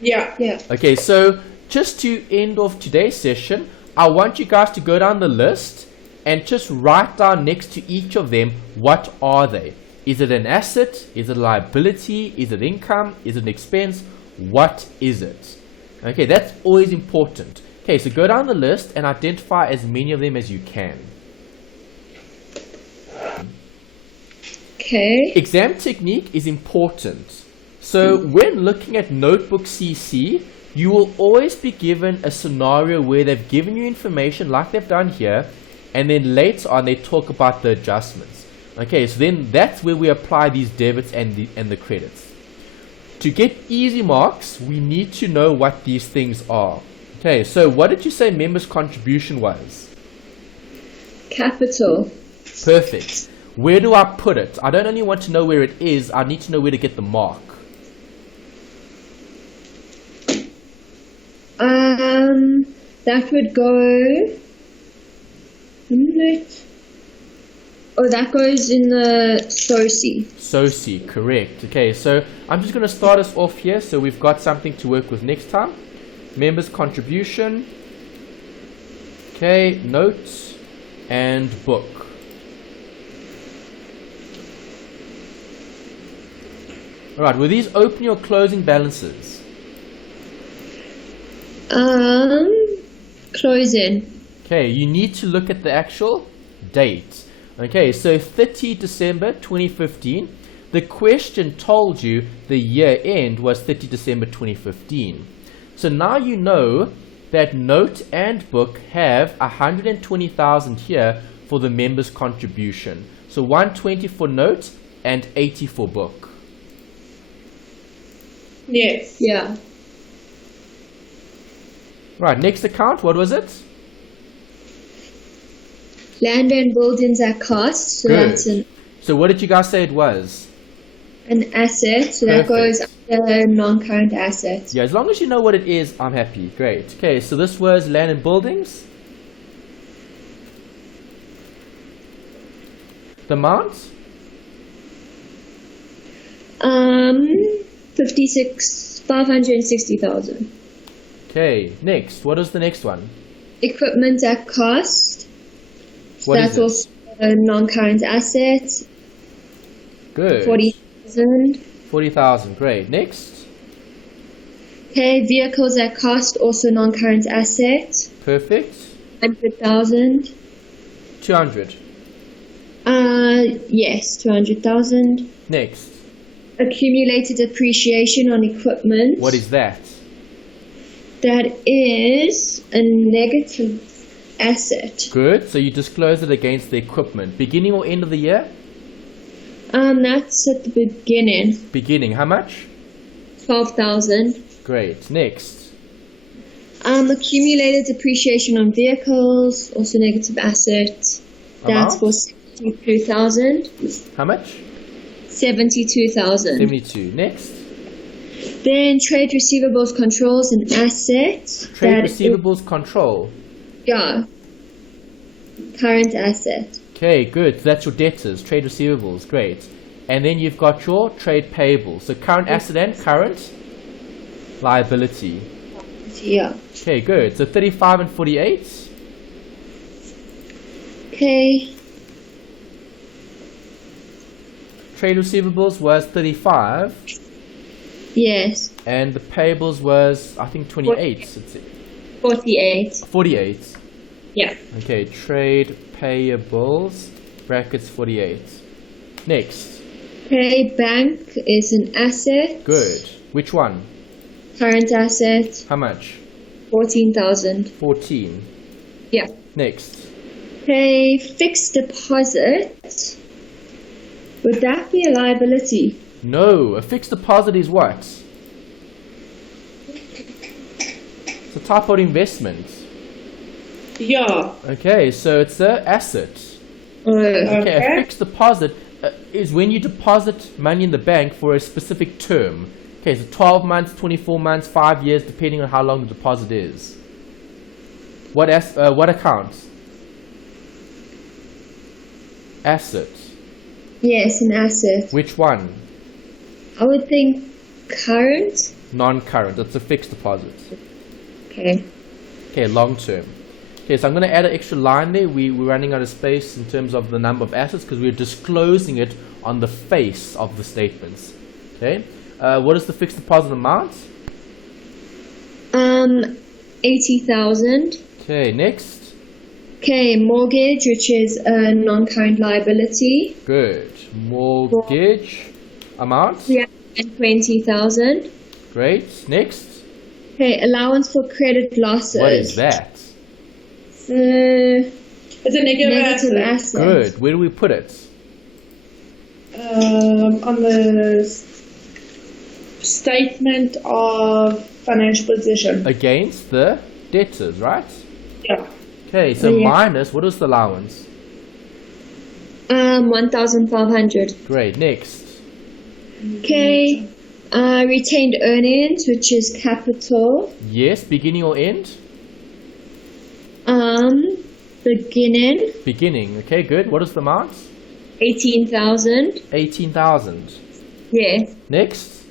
Yeah. Okay, so just to end off today's session, I want you guys to go down the list and just write down next to each of them, what are they? Is it an asset? Is it a liability? Is it income? Is it an expense? What is it? Okay, that's always important. Okay, so go down the list and identify as many of them as you can. Okay. Exam technique is important. So when looking at notebook CC, you will always be given a scenario where they've given you information like they've done here, and then later on they talk about the adjustments. Okay, so then that's where we apply these debits and the credits. To get easy marks, we need to know what these things are. Okay, so what did you say members' contribution was? Capital. Perfect. Where do I put it? I don't only want to know where it is, I need to know where to get the mark. That would go. Oh, that goes in the SOCI. SOCI, correct. Okay, so I'm just going to start us off here so we've got something to work with next time. Members' contribution. Okay, notes and book. Alright, were these opening or closing balances? Closing. Okay, you need to look at the actual date. Okay, so 30 December 2015. The question told you the year end was 30 December 2015. So now you know that note and book have 120,000 here for the members' contribution. So 120 for note and 80 for book. Yes. Yeah. Right, next account, what was it? Land and buildings at cost. So Good. that's So what did you guys say it was? an asset. So Perfect. that goes under non-current assets. Yeah, as long as you know what it is, I'm happy. Great. Okay, so this was land and buildings. The amount? 560,000. Okay, next. What is the next one? Equipment at cost. So What that's is it? also a non-current asset. Good. 40,000. 40,000. Great. Next. Okay, vehicles at cost, also non-current asset. Perfect. 100,000. 200. Yes, 200,000. Next. Accumulated depreciation on equipment. What is that? That is a negative asset. Good. So you disclose it against the equipment. Beginning or end of the year? That's at the beginning. Beginning. How much? 12,000. Great. Next. Accumulated depreciation on vehicles, also negative asset. That's for 72,000. How much? 72,000. 72. Next. Then trade receivables controls an asset. Trade receivables control. Yeah. Current asset. Okay, good. That's your debtors, trade receivables. Great. And then you've got your trade payables. So current asset and current liability. Yeah. Okay, good. So 35 and 48. Okay. Trade receivables was 35, Yes. and the payables was, I think, 28. Let's see. 48. 48. Yeah. Okay, trade payables, brackets 48. Next. Okay, bank is an asset. Good. Which one? Current asset, How much? 14,000. 14. Yeah. Next. Okay, fixed deposit. Would that be a liability? No, a fixed deposit is what? It's a type of investment. Yeah. Okay, so it's an asset. Okay. Okay, a fixed deposit is when you deposit money in the bank for a specific term. Okay, so 12 months, 24 months, 5 years, depending on how long the deposit is. What account? Asset. Yes, an asset. Which one? I would think current. Non-current. It's a fixed deposit. Okay. Okay, long term. Okay, so I'm going to add an extra line there. We're running out of space in terms of the number of assets because we're disclosing it on the face of the statements. Okay, what is the fixed deposit amount? 80,000. Okay, next. Okay, mortgage, which is a non-current liability. Good. Mortgage amount. 320,000. Great. Next. Okay, allowance for credit losses. What is that? It's a negative asset. Good. Where do we put it? On the statement of financial position. Against the debtors, right? Yeah. Okay, so minus, what is the allowance? 1,500. Great. Next. Okay, retained earnings, which is capital. Yes, beginning or end? Beginning, Beginning. Okay, good. What is the amount? 18,000. 18,000. Yeah. Next.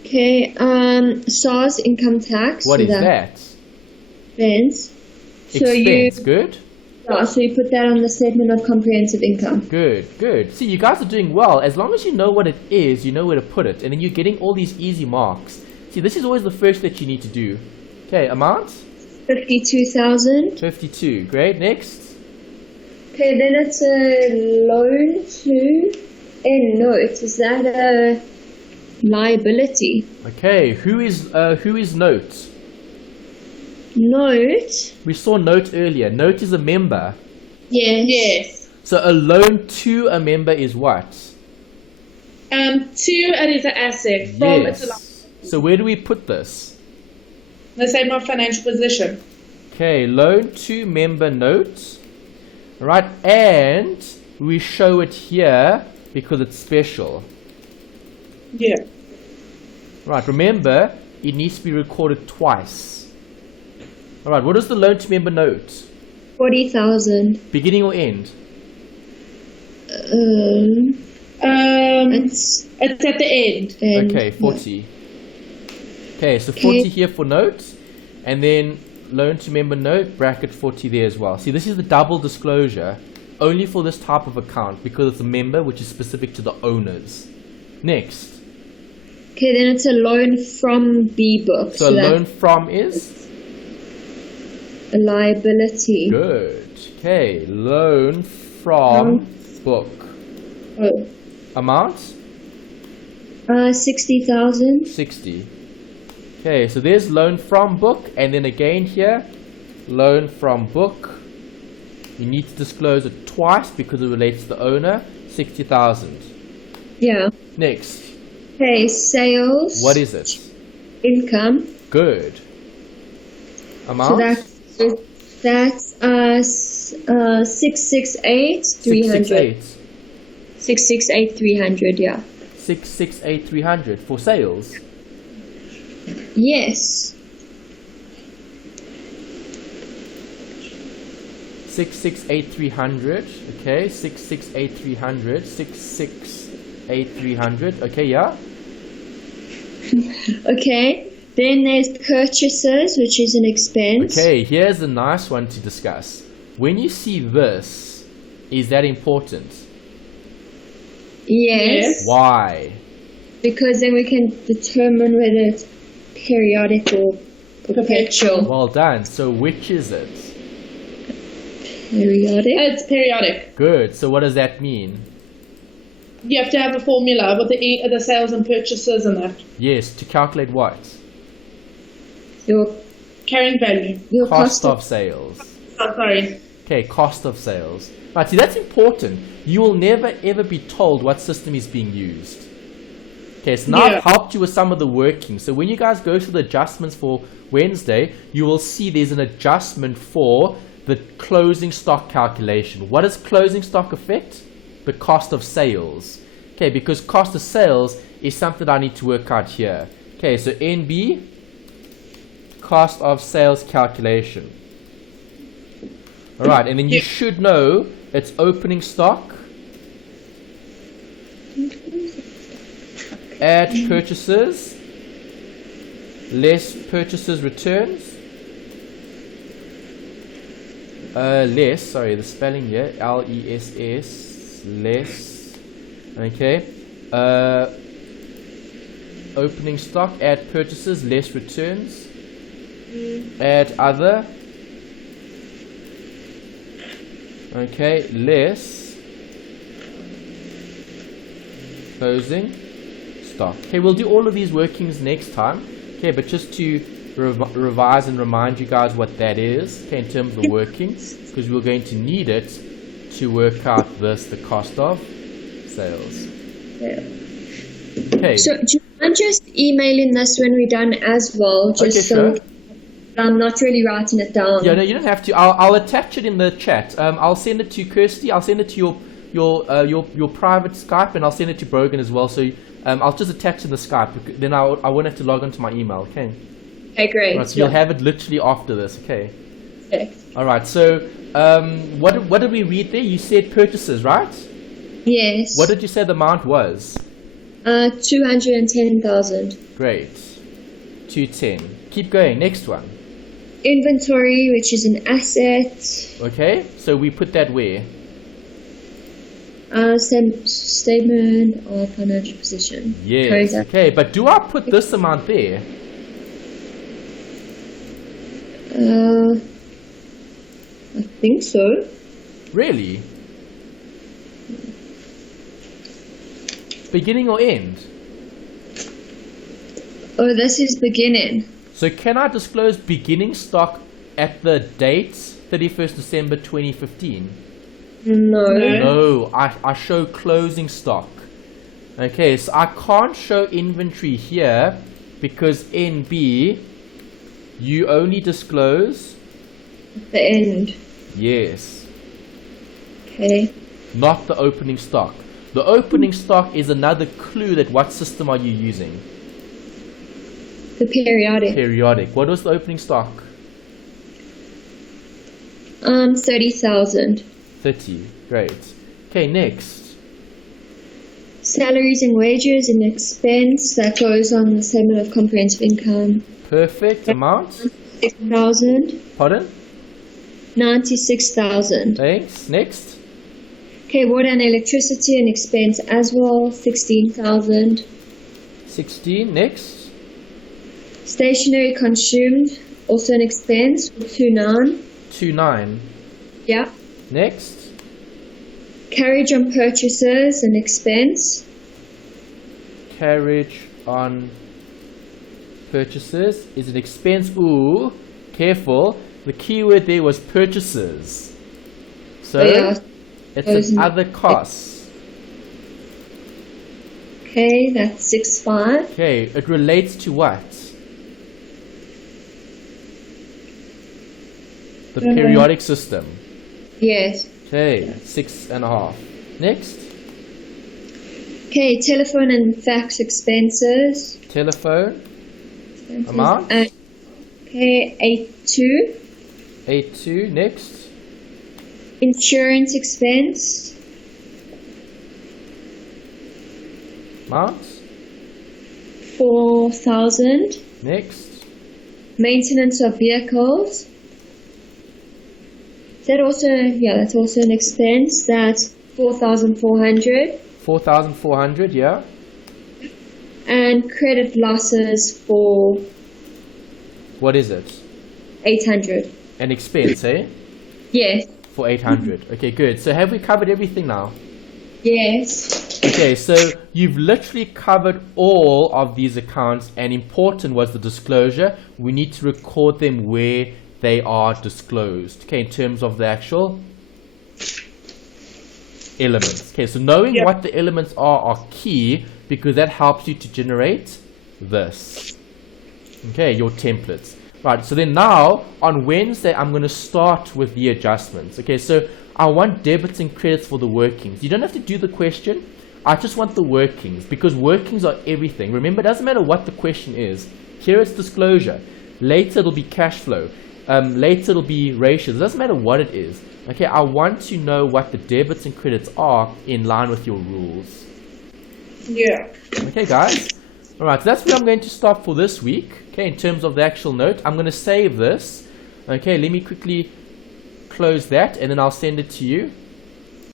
Okay, SARS income tax. What so is that? Expense. So Expense. Good. so you put that on the statement of comprehensive income. Good, good. See, you guys are doing well. As long as you know what it is, you know where to put it. And then you're getting all these easy marks. See, this is always the first that you need to do. Okay, amount? 52,000. 52. Great. Next. Okay, then it's a loan to end note. Is that a liability? Okay, who is note? Note? We saw note earlier. Note is a member. Yes. Yes. So a loan to a member is what? Two, it is an asset. From it's a Yes. So where do we put this? the same of financial position. Okay, loan to member note. Right, and we show it here because it's special. Yeah. Right, remember, it needs to be recorded twice. Alright, what is the loan to member note? 40,000. Beginning or end? It's It's at the end. Okay, 40. Okay, so 40 here for note, and then loan to member note, bracket 40 there as well. See, this is the double disclosure, only for this type of account, because it's a member which is specific to the owners. Next. Okay, then it's a loan from B book. So a loan from is? A liability. Good. Okay, loan from book. Oh. Amount? 60,000. 60. Okay, so there's loan from book, and then again here, loan from book. You need to disclose it twice because it relates to the owner. 60,000. Yeah. Next. Okay, sales. What is it? Income. Good. Amount? So that's 668,300. 668. 668,300. Yeah. 668,300 for sales. Yes. 668,300. Okay, 668,300. 668,300. Okay, yeah. Okay. Then there's purchases, which is an expense. Okay, here's a nice one to discuss. When you see this, is that important? Yes. Why? Because then we can determine whether it's periodic or perpetual. Well done. So which is it? Periodic. It's periodic. Good. So what does that mean? You have to have a formula with the sales and purchases and that. Yes, to calculate what? Your Carrying value. Cost of sales. Oh, sorry. Okay, cost of sales. Right, see, that's important. You will never ever be told what system is being used. Okay, so now I've helped you with some of the working. So when you guys go to the adjustments for Wednesday, you will see there's an adjustment for the closing stock calculation. What does closing stock affect? The cost of sales. Okay, because cost of sales is something I need to work out here. Okay, so NB, cost of sales calculation. Alright, and then you should know it's opening stock, add purchases, less purchases returns, sorry, the spelling here, LESS, less, okay, opening stock, add purchases, less returns, add other, okay, less closing stock. Okay, we'll do all of these workings next time. Okay, but just to revise and remind you guys what that is, okay, in terms of the workings, because we're going to need it to work out this, the cost of sales. Okay. So do you mind just emailing this when we're done as well? Just okay, sure. I'm not really writing it down. Yeah, no, you don't have to. I'll attach it in the chat. I'll send it to Kirsty. I'll send it to your private Skype, and I'll send it to Brogan as well. So I'll just attach it in the Skype. Then I won't have to log onto my email. Okay. Okay, great. Right, so you'll have it literally after this. Okay. Perfect. All right. So what did we read there? You said purchases, right? Yes. What did you say the amount was? 210,000. Great. 210. Keep going. Next one. Inventory, which is an asset. Okay. So we put that where? Statement of financial position. Yes. Okay. But do I put this amount there? I think so. Really? Beginning or end? Oh, this is beginning. So can I disclose beginning stock at the date 31st December 2015? No. No, I show closing stock. Okay, so I can't show inventory here because NB, you only disclose The end. yes, Okay. not the opening stock. The opening stock is another clue that what system are you using? The periodic. Periodic. What was the opening stock? 30,000. 30. Great. Okay, next. Salaries and wages and expense that goes on the statement of comprehensive income. Perfect. Amount? 6,000. Pardon? 96,000. Thanks. Next. Okay, water and electricity and expense as well. 16,000. 16. Next. Stationery consumed, also an expense. 29. 29. Yeah. Next. Carriage on purchases and expense. Carriage on purchases is an expense. Ooh, careful. The keyword there was purchases. So Yeah. it's an other costs. Okay, that's 6,500. Okay, it relates to what? The periodic system. Yes. Okay, 6.5. Next. Okay, telephone and fax expenses. Telephone. Amount? Okay, 82. 82. Next. Insurance expense. Amount? 4,000. Next. Maintenance of vehicles. That also, yeah, that's also an expense. That's 4,400. 4,400, yeah. And credit losses for What is it? 800. An expense, eh? Yes. For 800. Okay, good. So have we covered everything now? Yes. Okay, so you've literally covered all of these accounts, and important was the disclosure. We need to record them where they are disclosed, okay, in terms of the actual elements. Okay, so knowing what the elements are key, because that helps you to generate this. Okay, your templates. Right, so then now on Wednesday I'm going to start with the adjustments. Okay, so I want debits and credits for the workings. You don't have to do the question. I just want the workings, because workings are everything. Remember, it doesn't matter what the question is. Here it's disclosure. Later it'll be cash flow. Later it'll be ratios. It doesn't matter what it is. Okay, I want to know what the debits and credits are in line with your rules. Yeah. Okay, guys. Alright, so that's where I'm going to stop for this week. Okay, in terms of the actual note, I'm going to save this. Okay, let me quickly close that and then I'll send it to you.